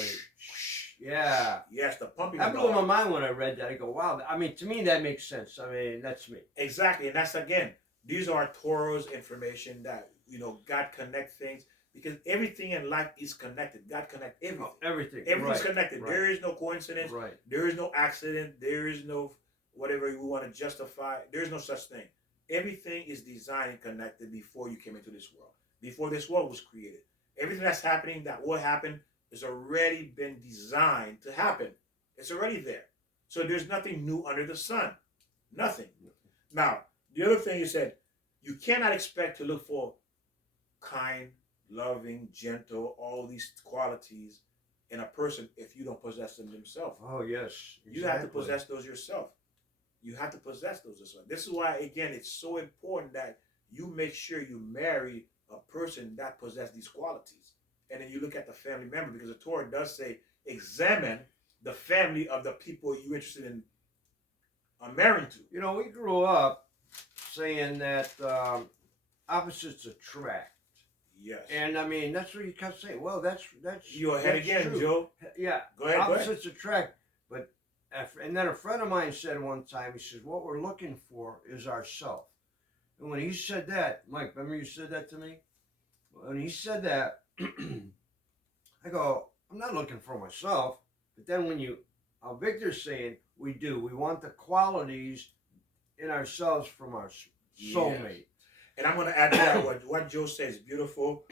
Yeah. Yes, the pumping. That blew my mind when I read that. I go, wow. I mean, to me, that makes sense. I mean, that's me. Exactly. And that's, again, these are Torah's information that, you know, God connect things. Because everything in life is connected. God connects everything. Everything. Everything's connected. Right. There is no coincidence. Right. There is no accident. There is no whatever you want to justify. There is no such thing. Everything is designed and connected before you came into this world. Before this world was created. Everything that's happening, that will happen, has already been designed to happen. It's already there. So there's nothing new under the sun. Nothing. Now, the other thing you said, you cannot expect to look for kind, loving, gentle, all these qualities in a person if you don't possess them yourself. Oh, yes. Exactly. You have to possess those yourself. You have to possess those yourself. This is why, again, it's so important that you make sure you marry a person that possesses these qualities. And then you look at the family member, because the Torah does say, examine the family of the people you're interested in marrying to. You know, we grew up saying that opposites attract. Yes. And I mean, that's what you kept saying. Well, that's you're ahead again, true. Joe. Yeah. Go ahead. Opposites attract. But and then a friend of mine said one time, he says, what we're looking for is ourself. And when he said that, Mike, remember you said that to me? When he said that, I go, I'm not looking for myself. But then when Victor's saying we do, we want the qualities in ourselves from our soulmate. Yes. And I'm going to add to that what Joe says, beautiful.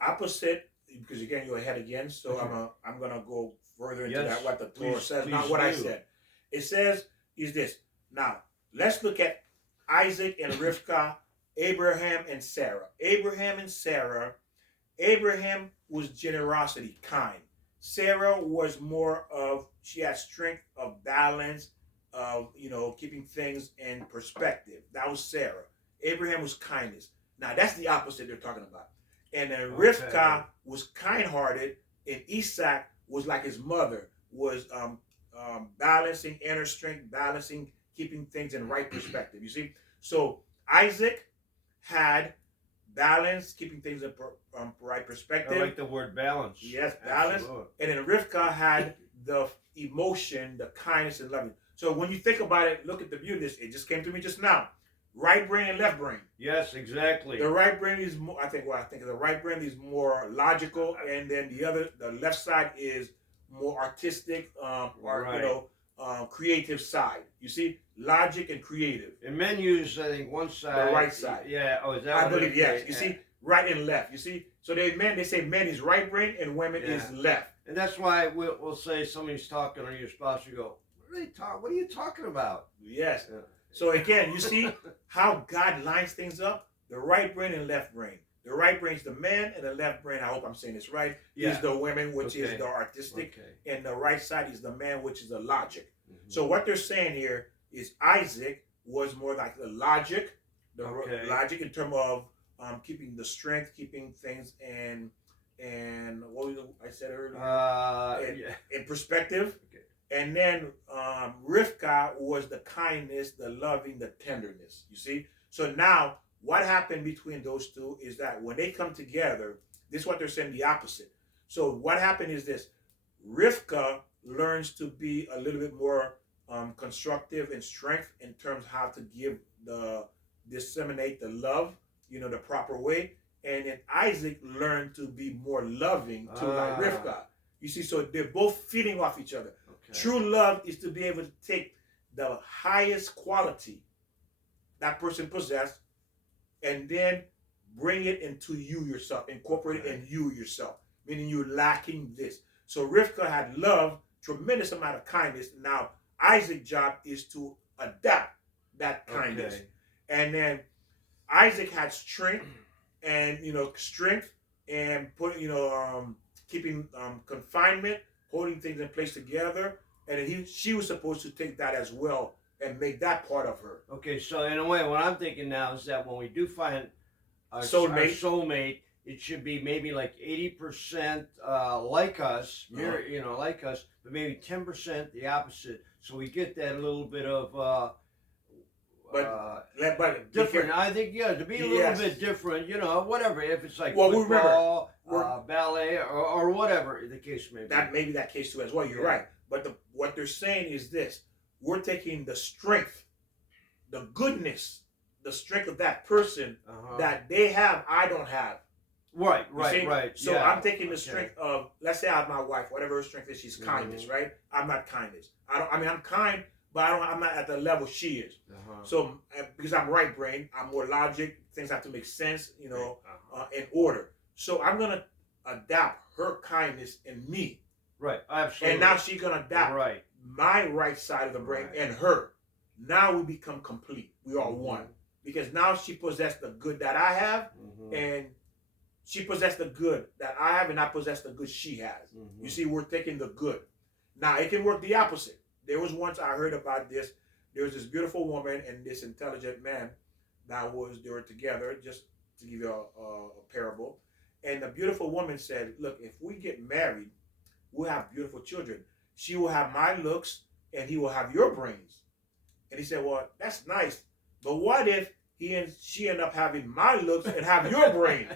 Opposite, because again, you're ahead again. So I'm gonna go further into that, what the Torah says, not what I said. It says, is this. Now, let's look at Isaac and Rifca, Abraham and Sarah. Abraham was generosity, kind. Sarah was more of, she had strength of balance, of, you know, keeping things in perspective. That was Sarah. Abraham was kindness. Now, that's the opposite they're talking about. And then Rifca was kind-hearted, and Isaac was like his mother, was balancing inner strength, balancing, keeping things in right perspective. You see? So Isaac had balance, keeping things in right perspective. I like the word balance. Yes, balance. Absolutely. And then Rifca had the emotion, the kindness, and loving. So when you think about it, look at the view of this. It just came to me just now. Right brain and left brain. Yes, exactly. The right brain is more, I think the right brain is more logical, and then the left side is more artistic, creative side. You see, logic and creative. And men use, I think, one side. The right side. Yeah. Oh, is that I believe, yes. You see, right and left. You see, so they say men is right brain and women is left. And that's why we'll say somebody's talking on your spouse. You go, what are you talking about? Yes. Yeah. So again, you see how God lines things up? The right brain and left brain. The right brain is the man, and the left brain, I hope I'm saying this right, is the women, which is the artistic, and the right side is the man, which is the logic. Mm-hmm. So what they're saying here is Isaac was more like the logic, logic in terms of keeping the strength, keeping things and what was I said earlier? In perspective. Okay. And then Rifca was the kindness, the loving, the tenderness. You see? So now what happened between those two is that when they come together, this is what they're saying, the opposite. So what happened is this: Rivka learns to be a little bit more constructive and strength in terms of how to give the disseminate the love, the proper way. And then Isaac learned to be more loving to like Rivka. You see, so they're both feeding off each other. Okay. True love is to be able to take the highest quality that person possessed and then bring it into you yourself, incorporate it in you yourself, meaning you're lacking this. So Rivka had love, tremendous amount of kindness. Now Isaac's job is to adapt that kindness. Okay. And then Isaac had strength and strength and keeping confinement, holding things in place together, and then she was supposed to take that as well and make that part of her. Okay, so in a way, what I'm thinking now is that when we do find our soulmate, it should be maybe like 80% like us, like us, but maybe 10% the opposite. So we get that little bit of but different. I think to be a little bit different, whatever. If it's like football, ballet, or whatever the case may be. That may be that case too as well. You're right. But what they're saying is this: we're taking the strength, the goodness, the strength of that person that they have, I don't have. Right. So I'm taking the strength of, let's say I have my wife, whatever her strength is, she's kindness, right? I'm not kindness. I'm kind, but I'm not at the level she is. So because I'm right brain, I'm more logic. Things have to make sense, in order. So I'm gonna adapt her kindness in me. Right, absolutely. And now she's gonna adapt my right side of the brain and her. Now we become complete. We are one. Because now she possessed the good that I have, and she possessed the good that I have, and I possess the good she has. You see, we're taking the good. Now it can work the opposite. There was once I heard about this. There was this beautiful woman and this intelligent man they were together, just to give you a parable. And the beautiful woman said, look, if we get married, we'll have beautiful children. She will have my looks and he will have your brains. And he said, well, that's nice. But what if she end up having my looks and have your brain?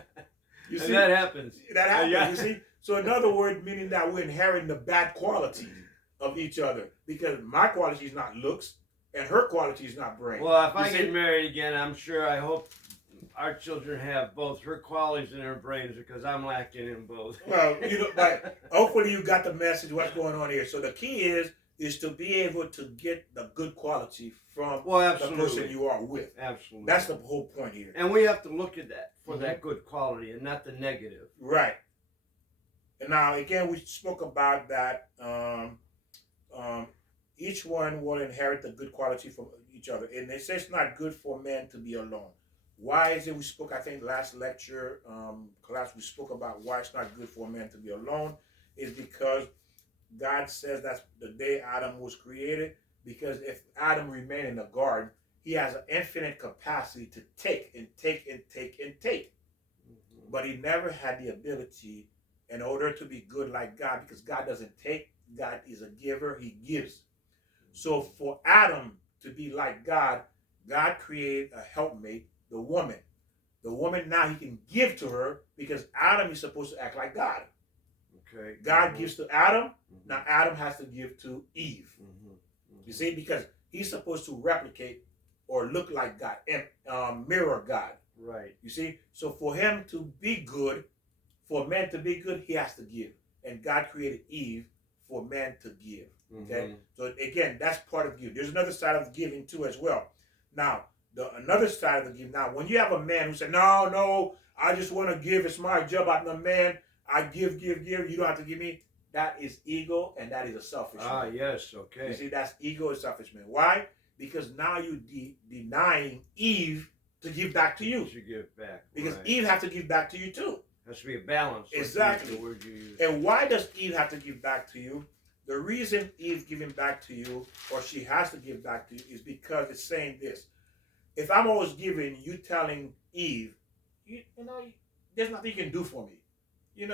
You see? And that happens. That happens, you see? So in other words, meaning that we're inheriting the bad qualities of each other. Because my quality is not looks and her quality is not brain. Well, if I get married again, I hope our children have both her qualities and her brains, because I'm lacking in both. Well, but hopefully you got the message, what's going on here. So the key is to be able to get the good quality from the person you are with. Absolutely. That's the whole point here. And we have to look at that for that good quality and not the negative. Right. And now, again, we spoke about that. Each one will inherit the good quality from each other. And they say it's not good for men to be alone. Why is it? We spoke, I think, last lecture, class, we spoke about why it's not good for a man to be alone. Is because God says that's the day Adam was created. Because if Adam remained in the garden, he has an infinite capacity to take and take and take and take. But he never had the ability in order to be good like God, because God doesn't take. God is a giver. He gives. So for Adam to be like God, God created a helpmate, the woman. The woman now he can give to her, because Adam is supposed to act like God. Okay. God gives to Adam. Now Adam has to give to Eve. You see, because he's supposed to replicate or look like God and mirror God. Right. You see, so for him to be good, for man to be good, he has to give. And God created Eve for man to give. Okay. So again, that's part of giving. There's another side of giving too as well. Now, another side of the giving. Now, when you have a man who said, no, I just want to give. It's my job. I'm the man. I give. You don't have to give me. That is ego, and that is a selfish man. Yes, okay. You see, that's ego and selfish man. Why? Because now you're denying Eve to give back to you. To give back. Because Eve has to give back to you too. Has to be a balance. Exactly. The word you use. And why does Eve have to give back to you? The reason Eve's giving back to you, or she has to give back to you, is because it's saying this. If I'm always giving, you telling Eve, there's nothing you can do for me. You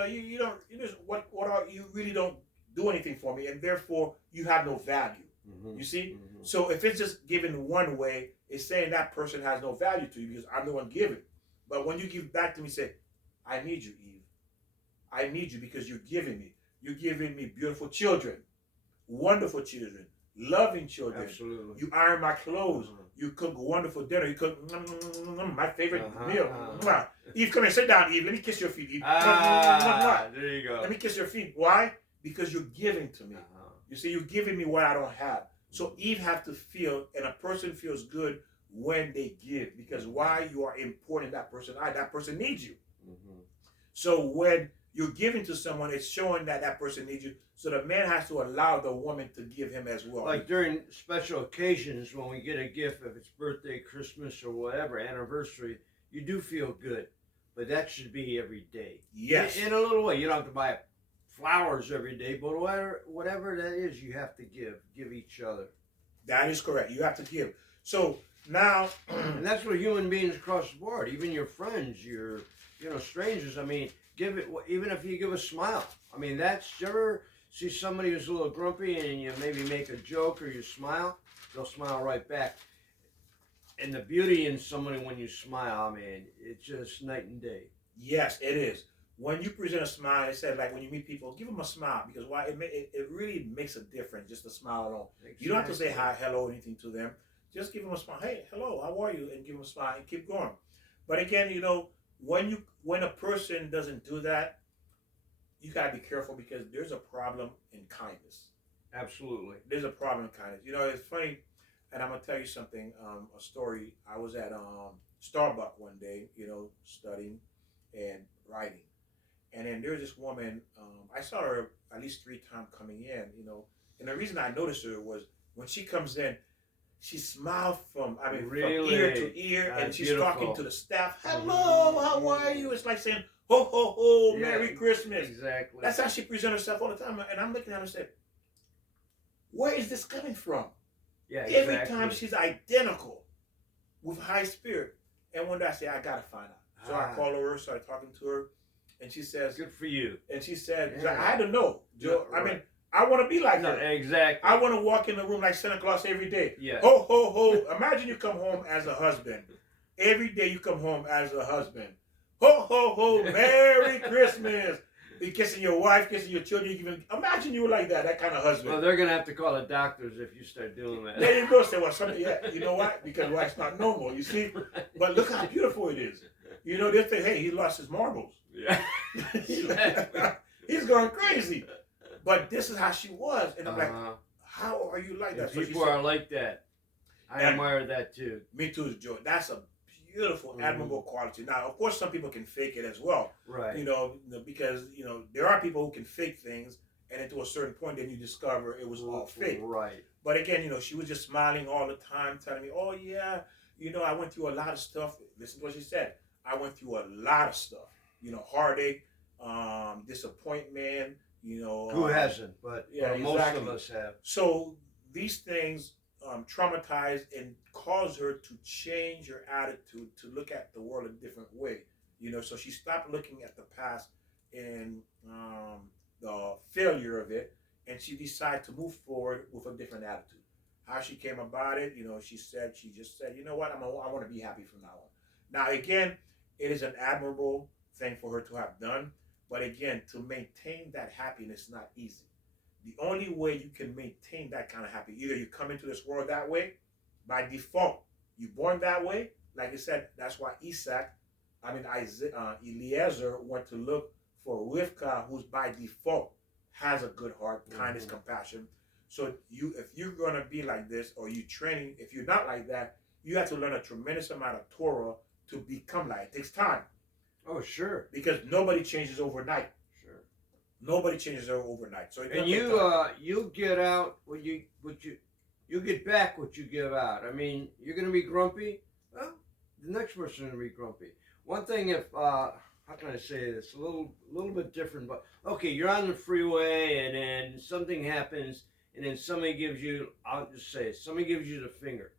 really don't do anything for me, and therefore you have no value. You see? So if it's just given one way, it's saying that person has no value to you because I'm the one giving. But when you give back to me, say, I need you, Eve. I need you because you're giving me. You're giving me beautiful children, wonderful children, loving children. Absolutely. You iron my clothes. You cook wonderful dinner. You cook my favorite meal. Eve, come here, sit down, Eve. Let me kiss your feet, Eve. There you go. Let me kiss your feet. Why? Because you're giving to me. You see, you're giving me what I don't have. So Eve have to feel, and a person feels good when they give, because why? You are important to that person. That person needs you. So when you're giving to someone, it's showing that that person needs you. So the man has to allow the woman to give him as well. Like during special occasions when we get a gift, if it's birthday, Christmas, or whatever, anniversary, you do feel good. But that should be every day. Yes. In a little way. You don't have to buy flowers every day, but whatever that is, you have to give each other. That is correct. You have to give. So now, and that's what human beings across the board, even your friends, your strangers. I mean, give it, even if you give a smile. I mean, you ever see somebody who's a little grumpy and you maybe make a joke or you smile, they'll smile right back. And the beauty in somebody when you smile, I mean, it's just night and day. Yes, it is. When you present a smile, it said like when you meet people, give them a smile, because why? It really makes a difference, just a smile alone. Exactly. You don't have to say hi, hello, anything to them. Just give them a smile. Hey, hello, how are you? And give them a smile and keep going. But again, when a person doesn't do that, you gotta be careful, because there's a problem in kindness. Absolutely. There's a problem in kindness. It's funny, and I'm gonna tell you something, a story. I was at Starbucks one day, studying and writing. And then there's this woman, I saw her at least 3 times coming in, and the reason I noticed her was when she comes in, she smiles from ear to ear, and she's talking to the staff. Hello, how are you? It's like saying, ho, ho, ho, Merry Christmas. Exactly. That's how she presents herself all the time. And I'm looking at her and said, where is this coming from? Yeah, Every time she's identical with high spirit. And one day I said, I got to find out. So I called her, started talking to her. And she says, good for you. And she said, I had to know, Joe. I mean, I want to be like her. Exactly. I want to walk in the room like Santa Claus every day. Yeah. Ho, ho, ho. Imagine you come home as a husband. Every day you come home as a husband. Ho, ho, ho. Merry Christmas. You're kissing your wife, kissing your children. Imagine you were like that kind of husband. Well, they're going to have to call the doctors if you start doing that. There you go. Say, well, something, you know what? Because wife's not normal, you see? But look how beautiful it is. They say, hey, he lost his marbles. Yeah. He's going crazy. But this is how she was. And I'm like, how are you like that? So people are like that. I admire that too. Me too, Joe. That's a beautiful, admirable quality. Now, of course, some people can fake it as well. Right. Because, there are people who can fake things, and then to a certain point, then you discover it was all fake. Right. But again, she was just smiling all the time, telling me, oh, yeah, I went through a lot of stuff. Listen to what she said. I went through a lot of stuff. Heartache, disappointment, who hasn't? But most of us have. So these things traumatized and caused her to change her attitude, to look at the world a different way. So she stopped looking at the past and the failure of it, and she decided to move forward with a different attitude. How she came about it, she just said, you know what, I want to be happy from now on. Now again, it is an admirable thing for her to have done. But again, to maintain that happiness is not easy. The only way you can maintain that kind of happiness, either you come into this world that way, by default, you're born that way. Like I said, that's why Eliezer went to look for Rifca, who's by default has a good heart, kindness, compassion. So if you're going to be like this, or you training, if you're not like that, you have to learn a tremendous amount of Torah to become like it. It takes time. Oh, sure. Because nobody changes overnight. Sure. Nobody changes overnight. So and you get out what you get back what you give out. I mean, you're going to be grumpy. Well, the next person will be grumpy. One thing, if how can I say this? A little bit different, but okay, you're on the freeway and then something happens, and then somebody gives you, I'll just say it, somebody gives you the finger.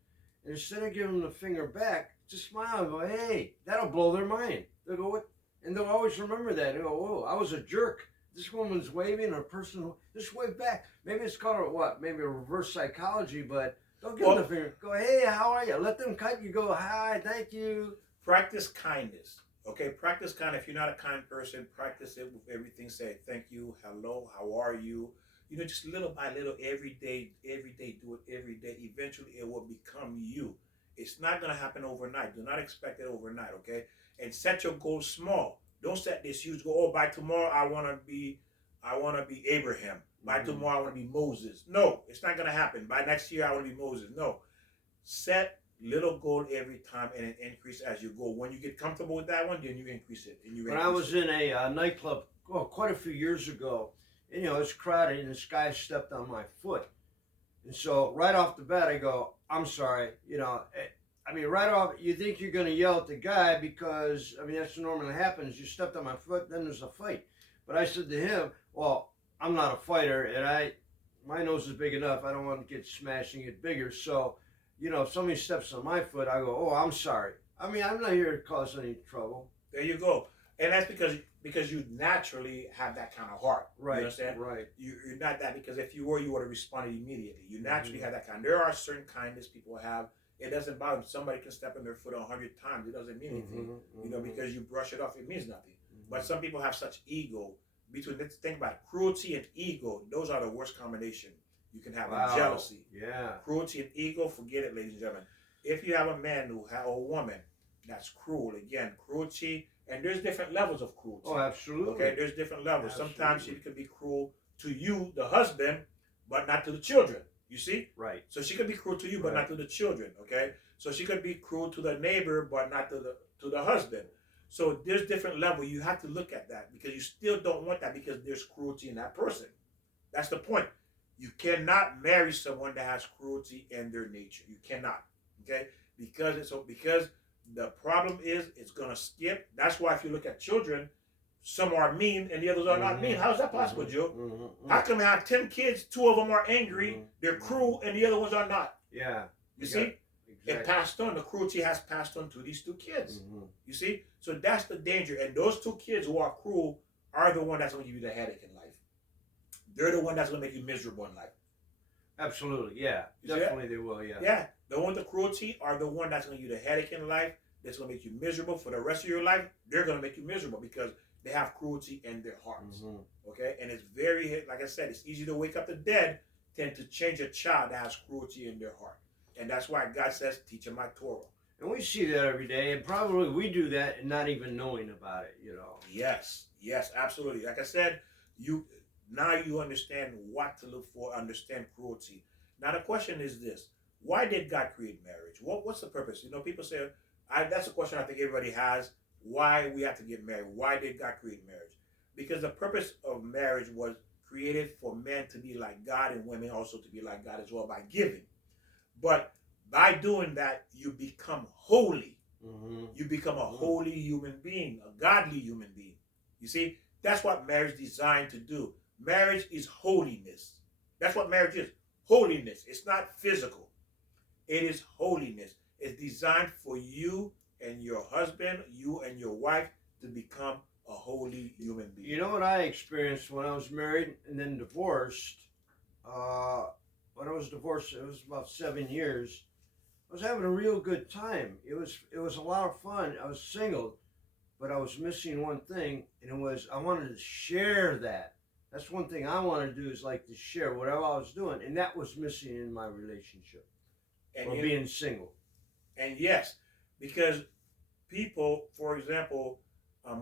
And instead of giving them the finger back, just smile and go, hey, that'll blow their mind. They'll go, what? And they'll always remember that. They'll go, whoa, I was a jerk. this woman's waving, or person, just wave back. Maybe it's called what? Maybe a reverse psychology, but don't give them the finger. Go, hey, how are you? Let them cut you. Go, hi, thank you. Practice kindness. Okay, practice kindness. If you're not a kind person, practice it with everything. Say thank you, hello, how are you? You know, just little by little, every day, do it every day. Eventually, it will become you. It's not going to happen overnight. Do not expect it overnight, okay? And set your goals small. Don't set this huge goal. Oh, by tomorrow I want to be Abraham. By tomorrow I want to be Moses. No, it's not going to happen. By next year I want to be Moses. No. Set little goal every time and it increase as you go. When you get comfortable with that one, then you increase it. And when I was in a nightclub quite a few years ago, and, you know, it's crowded, and this guy stepped on my foot. And so right off the bat, I go, I'm sorry. You know, I mean, right off, you think you're going to yell at the guy because, I mean, that's what normally happens. You stepped on my foot, then there's a fight. But I said to him, well, I'm not a fighter, and my nose is big enough. I don't want to get smashed and get bigger. So, you know, if somebody steps on my foot, I go, oh, I'm sorry. I mean, I'm not here to cause any trouble. There you go. And that's because you naturally have that kind of heart. Right. You understand? Right. You're not that, because if you were, you would have responded immediately. You naturally have that kind. There are certain kindness people have. It doesn't bother them. Somebody can step on their foot 100 times. It doesn't mean anything. You know, because you brush it off, it means nothing. But some people have such ego. Let's think about it. Cruelty and ego. Those are the worst combination you can have. Wow. Jealousy. Yeah. Cruelty and ego, forget it, ladies and gentlemen. If you have a man or a woman that's cruel, again, cruelty, and there's different levels of cruelty. Oh, absolutely. Okay, there's different levels. Absolutely. Sometimes she could be cruel to you, the husband, but not to the children. You see? Right. So she could be cruel to you, but not to the children. Okay. So she could be cruel to the neighbor, but not to the husband. So there's different levels. You have to look at that, because you still don't want that, because there's cruelty in that person. That's the point. You cannot marry someone that has cruelty in their nature. You cannot. Okay? Because the problem is it's gonna skip. That's why if you look at children, some are mean and the others are not mean. How is that possible, Joe? How come I have 10 kids, 2 of them are angry, they're cruel, and the other ones are not? Yeah. You see? Exactly. It passed on. The cruelty has passed on to these 2 kids. You see? So that's the danger. And those 2 kids who are cruel are the one that's going to give you the headache in life. They're the one that's going to make you miserable in life. Absolutely. Yeah. Definitely they will. Yeah. Yeah. The one with the cruelty are the one that's going to give you the headache in life. That's going to make you miserable for the rest of your life. They're going to make you miserable because they have cruelty in their hearts. Okay? And it's very, like I said, it's easy to wake up the dead than to change a child that has cruelty in their heart. And that's why God says, teach them my Torah. And we see that every day, and probably we do that and not even knowing about it, you know. Yes, absolutely. Like I said, now you understand what to look for, understand cruelty. Now the question is this: why did God create marriage? What's the purpose? You know, people say, that's a question I think everybody has. Why we have to get married? Why did God create marriage? Because the purpose of marriage was created for men to be like God and women also to be like God as well by giving. But by doing that, you become holy. You become a holy human being, a godly human being. You see, that's what marriage is designed to do. Marriage is holiness. That's what marriage is. Holiness. It's not physical. It is holiness. It's designed for you and your husband, you and your wife to become a holy human being. You know what I experienced when I was married and then divorced? When I was divorced, it was about 7 years. I was having a real good time. It was a lot of fun. I was single, but I was missing one thing, and it was I wanted to share that. That's one thing I want to do, is like to share whatever I was doing, and that was missing in my relationship, or being single. And yes, because people, for example,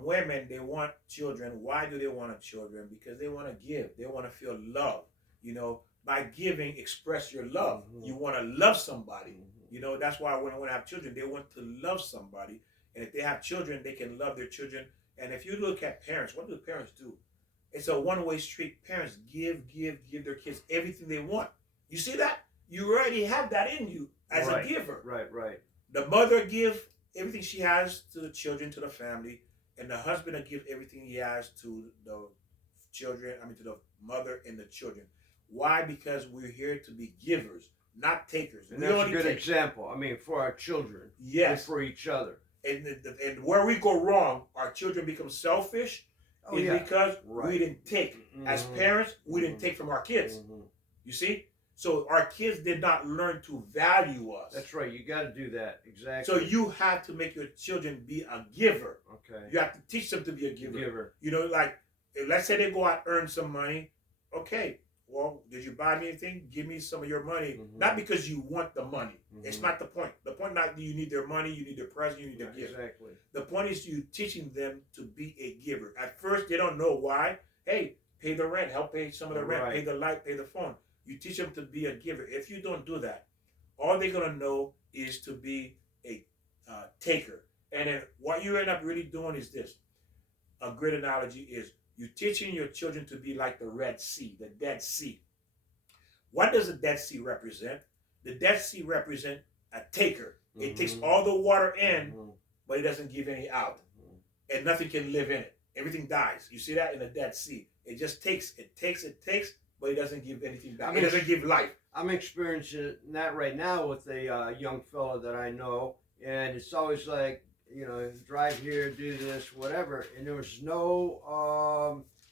women, they want children. Why do they want children? Because they want to give. They want to feel love. You know, by giving, express your love. You want to love somebody. You know, that's why when I have children, they want to love somebody. And if they have children, they can love their children. And if you look at parents, what do parents do? It's a one-way street. Parents give their kids everything they want. You see that? You already have that in you as a giver. Right. The mother gives everything she has to the children, to the family. And the husband will give everything he has to the children, to the mother and the children. Why? Because we're here to be givers, not takers. And that's a good example. For our children. Yes. And for each other. And where we go wrong, our children become selfish, Oh, is yeah. because Right. we didn't take. As parents, we didn't take from our kids. You see? So our kids did not learn to value us. That's right. You got to do that. Exactly. So you have to make your children be a giver. Okay. You have to teach them to be a giver. Giver. You know, like, let's say they go out and earn some money. Okay, well, did you buy me anything? Give me some of your money. Not because you want the money. It's not the point. The point not you need their money, you need their present, you need their gift. Exactly. The point is you teaching them to be a giver. At first, they don't know why. Hey, pay the rent, help pay some of the rent, pay the light, pay the phone. You teach them to be a giver. If you don't do that, all they're going to know is to be a taker. And then what you end up really doing is this. A great analogy is you're teaching your children to be like the Red Sea, the Dead Sea. What does the Dead Sea represent? The Dead Sea represents a taker. It takes all the water in, but it doesn't give any out. And nothing can live in it. Everything dies. You see that in the Dead Sea. It just takes, but it doesn't give anything back. It doesn't give life. I'm experiencing that right now with a young fella that I know, and it's always like, you know, drive here, do this, whatever, and there was no,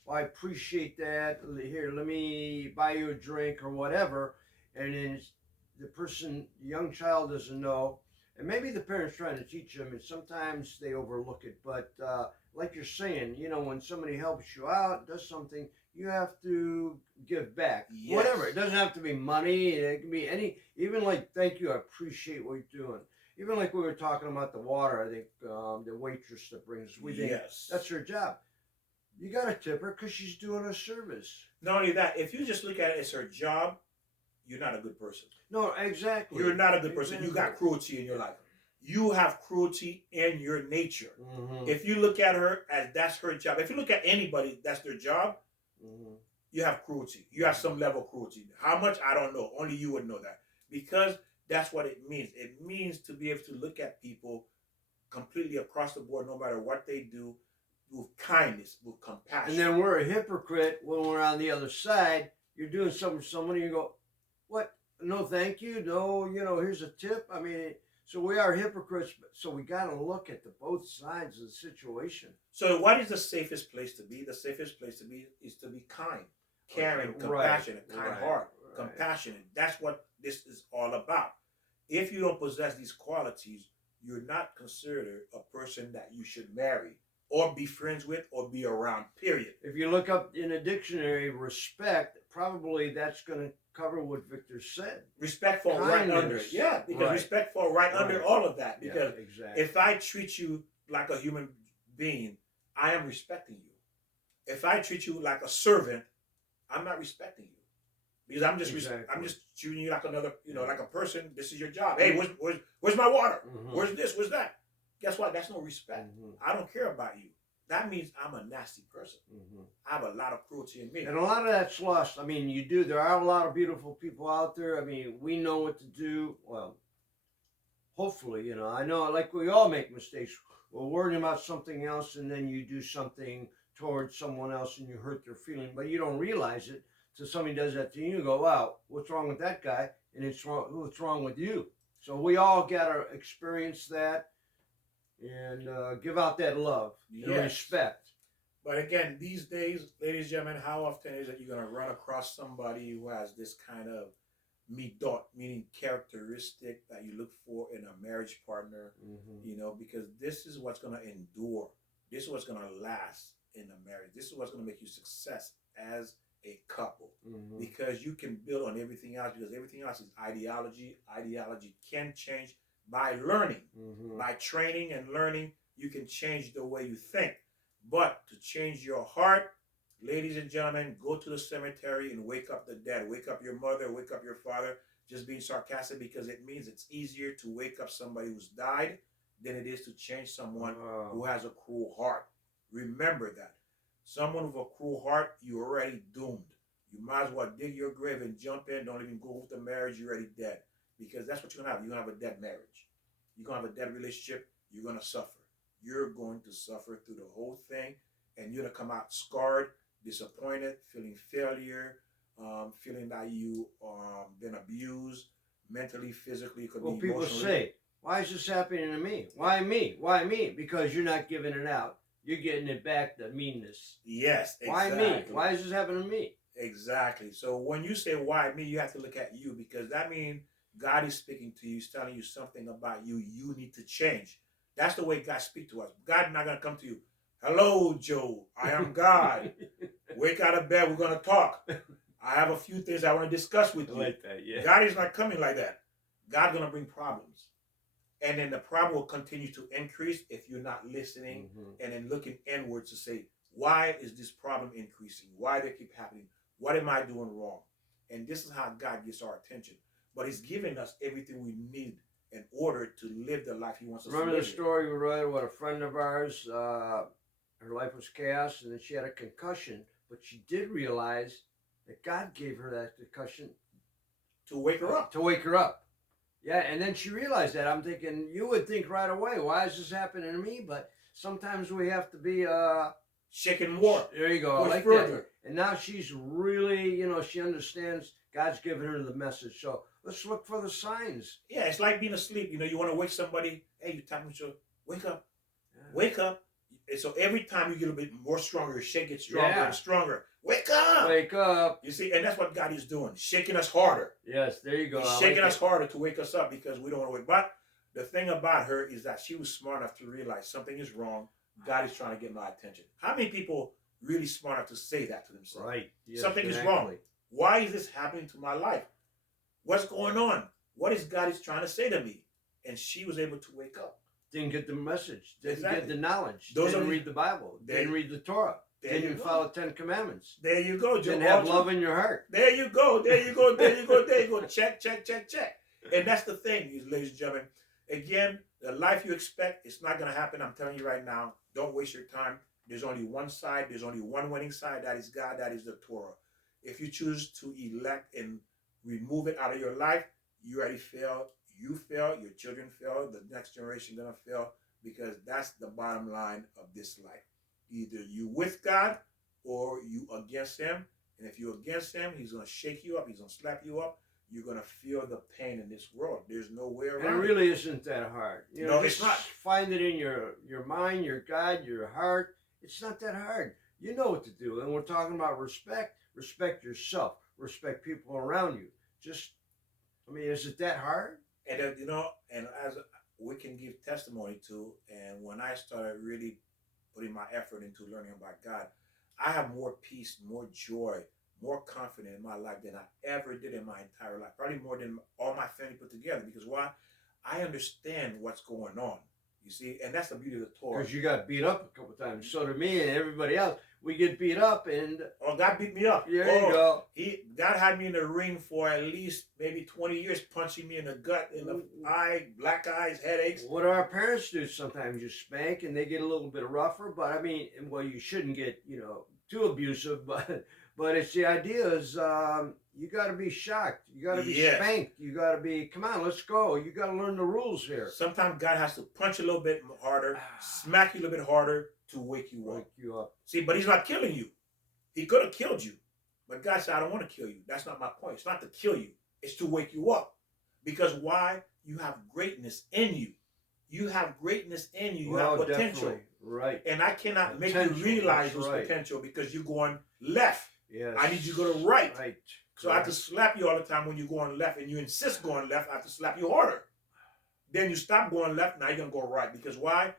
well, I appreciate that, here, let me buy you a drink or whatever, and then the person, the young child doesn't know, and maybe the parent's trying to teach them, and sometimes they overlook it, but like you're saying, you know, when somebody helps you out, does something, you have to give back. Yes. Whatever. It doesn't have to be money. It can be any, even like, thank you, I appreciate what you're doing. Even like we were talking about the water, I think the waitress that brings, we think that's her job. You got to tip her because she's doing a service. Not only that, if you just look at it as her job, you're not a good person. No, exactly. You're not a good person. You got cruelty in your life. You have cruelty in your nature. If you look at her as that's her job, if you look at anybody, that's their job, you have cruelty. You have some level of cruelty. How much? I don't know. Only you would know that. Because that's what it means. It means to be able to look at people completely across the board, no matter what they do, with kindness, with compassion. And then we're a hypocrite when we're on the other side. You're doing something for someone and you go, what? No, thank you. No, you know, here's a tip. I mean, so we are hypocrites. So we got to look at both sides of the situation. So what is the safest place to be? The safest place to be is to be kind, caring, compassionate, kind heart, compassionate. That's what this is all about. If you don't possess these qualities, you're not considered a person that you should marry or be friends with or be around, period. If you look up in a dictionary, respect, probably that's going to cover what Victor said. Respect fall right under it. Yeah, because respect fall right under all of that. Because if I treat you like a human being, I am respecting you. If I treat you like a servant, I'm not respecting you. Because I'm just treating you like another, you know, like a person. This is your job. Hey, where's my water? Where's this? Where's that? Guess what? That's no respect. I don't care about you. That means I'm a nasty person. I have a lot of cruelty in me. And a lot of that's lost. I mean, you do. There are a lot of beautiful people out there. I mean, we know what to do. Well, hopefully, you know. I know, like we all make mistakes. We're worrying about something else, and then you do something towards someone else, and you hurt their feeling, but you don't realize it. So somebody does that to you, you go, wow, what's wrong with that guy? And it's wrong. What's wrong with you? So we all got to experience that and give out that love and respect. But again, these days, ladies and gentlemen, how often is it you're going to run across somebody who has this kind of midot, meaning characteristic that you look for in a marriage partner, you know, because this is what's going to endure. This is what's going to last in a marriage. This is what's going to make you success as a couple, because you can build on everything else, because everything else is ideology. Ideology can change by learning, by training and learning. You can change the way you think, but to change your heart, ladies and gentlemen, go to the cemetery and wake up the dead. Wake up your mother, wake up your father. Just being sarcastic, because it means it's easier to wake up somebody who's died than it is to change someone who has a cruel heart. Remember that. Someone with a cruel heart, you're already doomed. You might as well dig your grave and jump in. Don't even go with the marriage. You're already dead. Because that's what you're going to have. You're going to have a dead marriage. You're going to have a dead relationship. You're going to suffer. You're going to suffer through the whole thing. And you're going to come out scarred, disappointed, feeling failure, feeling that you been abused mentally, physically, could be emotionally. People say, why is this happening to me? Why me? Why me? Because you're not giving it out. you're getting it back, the meanness. Yes, Why exactly. me? Why is this happening to me? Exactly. So when you say why me, you have to look at you, because that means God is speaking to you. He's telling you something about you. You need to change. That's the way God speaks to us. God not gonna come to you. Hello, Joe. I am God. Wake out of bed. We're gonna talk. I have a few things I want to discuss with I you. like that, yeah. God is not coming like that. God's gonna bring problems, and then the problem will continue to increase if you're not listening and then looking inwards to say, why is this problem increasing? Why they keep happening? What am I doing wrong? And this is how God gets our attention. But He's giving us everything we need in order to live the life He wants us to live. Remember the story we read about a friend of ours? Her life was chaos, and then she had a concussion, but she did realize that God gave her that concussion to wake her up. To wake her up. Yeah, and then she realized that. I'm thinking, you would think right away, why is this happening to me? But sometimes we have to be shaken more. There you go. I like that. And now she's really, she understands God's given her the message. So let's look for the signs. Yeah, it's like being asleep. You want to wake somebody. Hey, you tap them, wake up. Yeah. Wake up. And so every time you get a bit more stronger, your shake gets stronger and stronger. Wake up. Wake up. You see, and that's what God is doing, shaking us harder. Yes, there you go. He's shaking us harder to wake us up because we don't want to wake. But the thing about her is that she was smart enough to realize something is wrong. God is trying to get my attention. How many people really smart enough to say that to themselves? Right. Yes, something is wrong. Why is this happening to my life? What's going on? What is God is trying to say to me? And she was able to wake up. Didn't get the message. Didn't get the knowledge. Those didn't read the Bible. Didn't read the Torah. Didn't follow 10 commandments. There you go, Joe. Didn't have love in your heart. There you go. There you go. There you go. There you go. Check, check, check, check. And that's the thing, ladies and gentlemen. Again, the life you expect, it's not going to happen. I'm telling you right now. Don't waste your time. There's only one side. There's only one winning side. That is God. That is the Torah. If you choose to elect and remove it out of your life, you already failed. You fail. Your children fail. The next generation going to fail, because that's the bottom line of this life. Either you with God or you against Him. And if you're against Him, He's going to shake you up. He's going to slap you up. You're going to feel the pain in this world. There's no way around it. And it really isn't that hard. No, it's not. Find it in your mind, your God, your heart. It's not that hard. You know what to do. And we're talking about respect. Respect yourself. Respect people around you. Is it that hard? And, and as we can give testimony to, and when I started really putting my effort into learning about God, I have more peace, more joy, more confidence in my life than I ever did in my entire life. Probably more than all my family put together. Because why? I understand what's going on. You see, and that's the beauty of the Torah. Because you got beat up a couple times. So did me and everybody else. We get beat up and... Oh, God beat me up. There you go. God had me in the ring for at least maybe 20 years, punching me in the gut, in the eye, black eyes, headaches. What our parents do sometimes, you spank and they get a little bit rougher. But you shouldn't get, too abusive. But it's the idea is you got to be shocked. You got to be spanked. You got to be, come on, let's go. You got to learn the rules here. Sometimes God has to punch a little bit harder, smack you a little bit harder to wake you up. See, but He's not killing you. He could have killed you. But God said, I don't want to kill you. That's not my point. It's not to kill you. It's to wake you up. Because why? You have greatness in you. You have greatness in you. You have potential. Definitely. Right. And I cannot make you realize this potential because you're going left. Yes. I need you to go to right. Right. So I have to slap you all the time when you're going left, and you insist going left. I have to slap you harder. Then you stop going left. Now you're going to go right. Because why?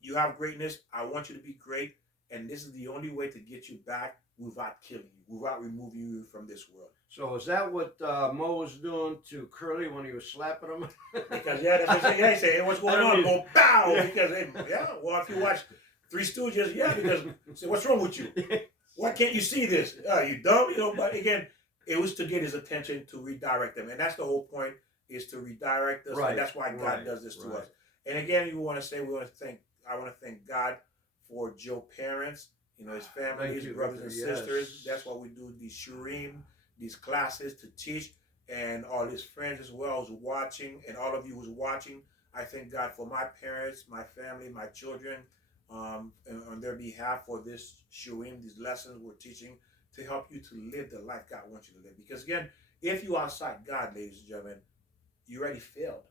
You have greatness. I want you to be great. And this is the only way to get you back without killing you, without removing you from this world. So is that what Mo was doing to Curly when he was slapping him? Because, that's what he say, hey, what's going on? Go, bow. Because, well, if you watch Three Stooges, because, say, what's wrong with you? Why can't you see this? You dumb? But again, it was to get his attention, to redirect him. And that's the whole point, is to redirect us. Right. And that's why God does this to us. And again, I want to thank God for Joe's parents, his family, his brothers and sisters. That's why we do these shurim, these classes to teach, and all his friends as well who's watching, and all of you who's watching. I thank God for my parents, my family, my children, and on their behalf for this shurim, these lessons we're teaching to help you to live the life God wants you to live. Because again, if you're outside God, ladies and gentlemen, you already failed.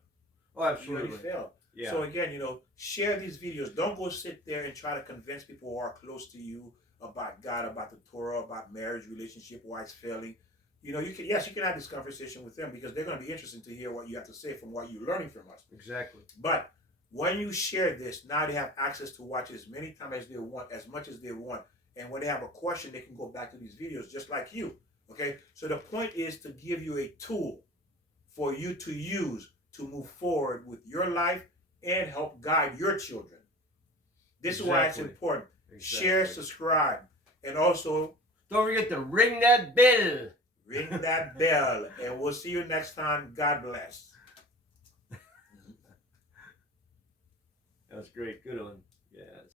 Oh, absolutely. You already failed. Yeah. So again, share these videos. Don't go sit there and try to convince people who are close to you about God, about the Torah, about marriage, relationship, why it's failing. You can have this conversation with them because they're going to be interested to hear what you have to say from what you're learning from us. Exactly. But when you share this, now they have access to watch as many times as they want, as much as they want. And when they have a question, they can go back to these videos just like you. Okay? So the point is to give you a tool for you to use to move forward with your life and help guide your children. This is why it's important. Exactly. Share, subscribe, and also don't forget to ring that bell. Ring that bell, and we'll see you next time. God bless. That was great. Good one. Yeah.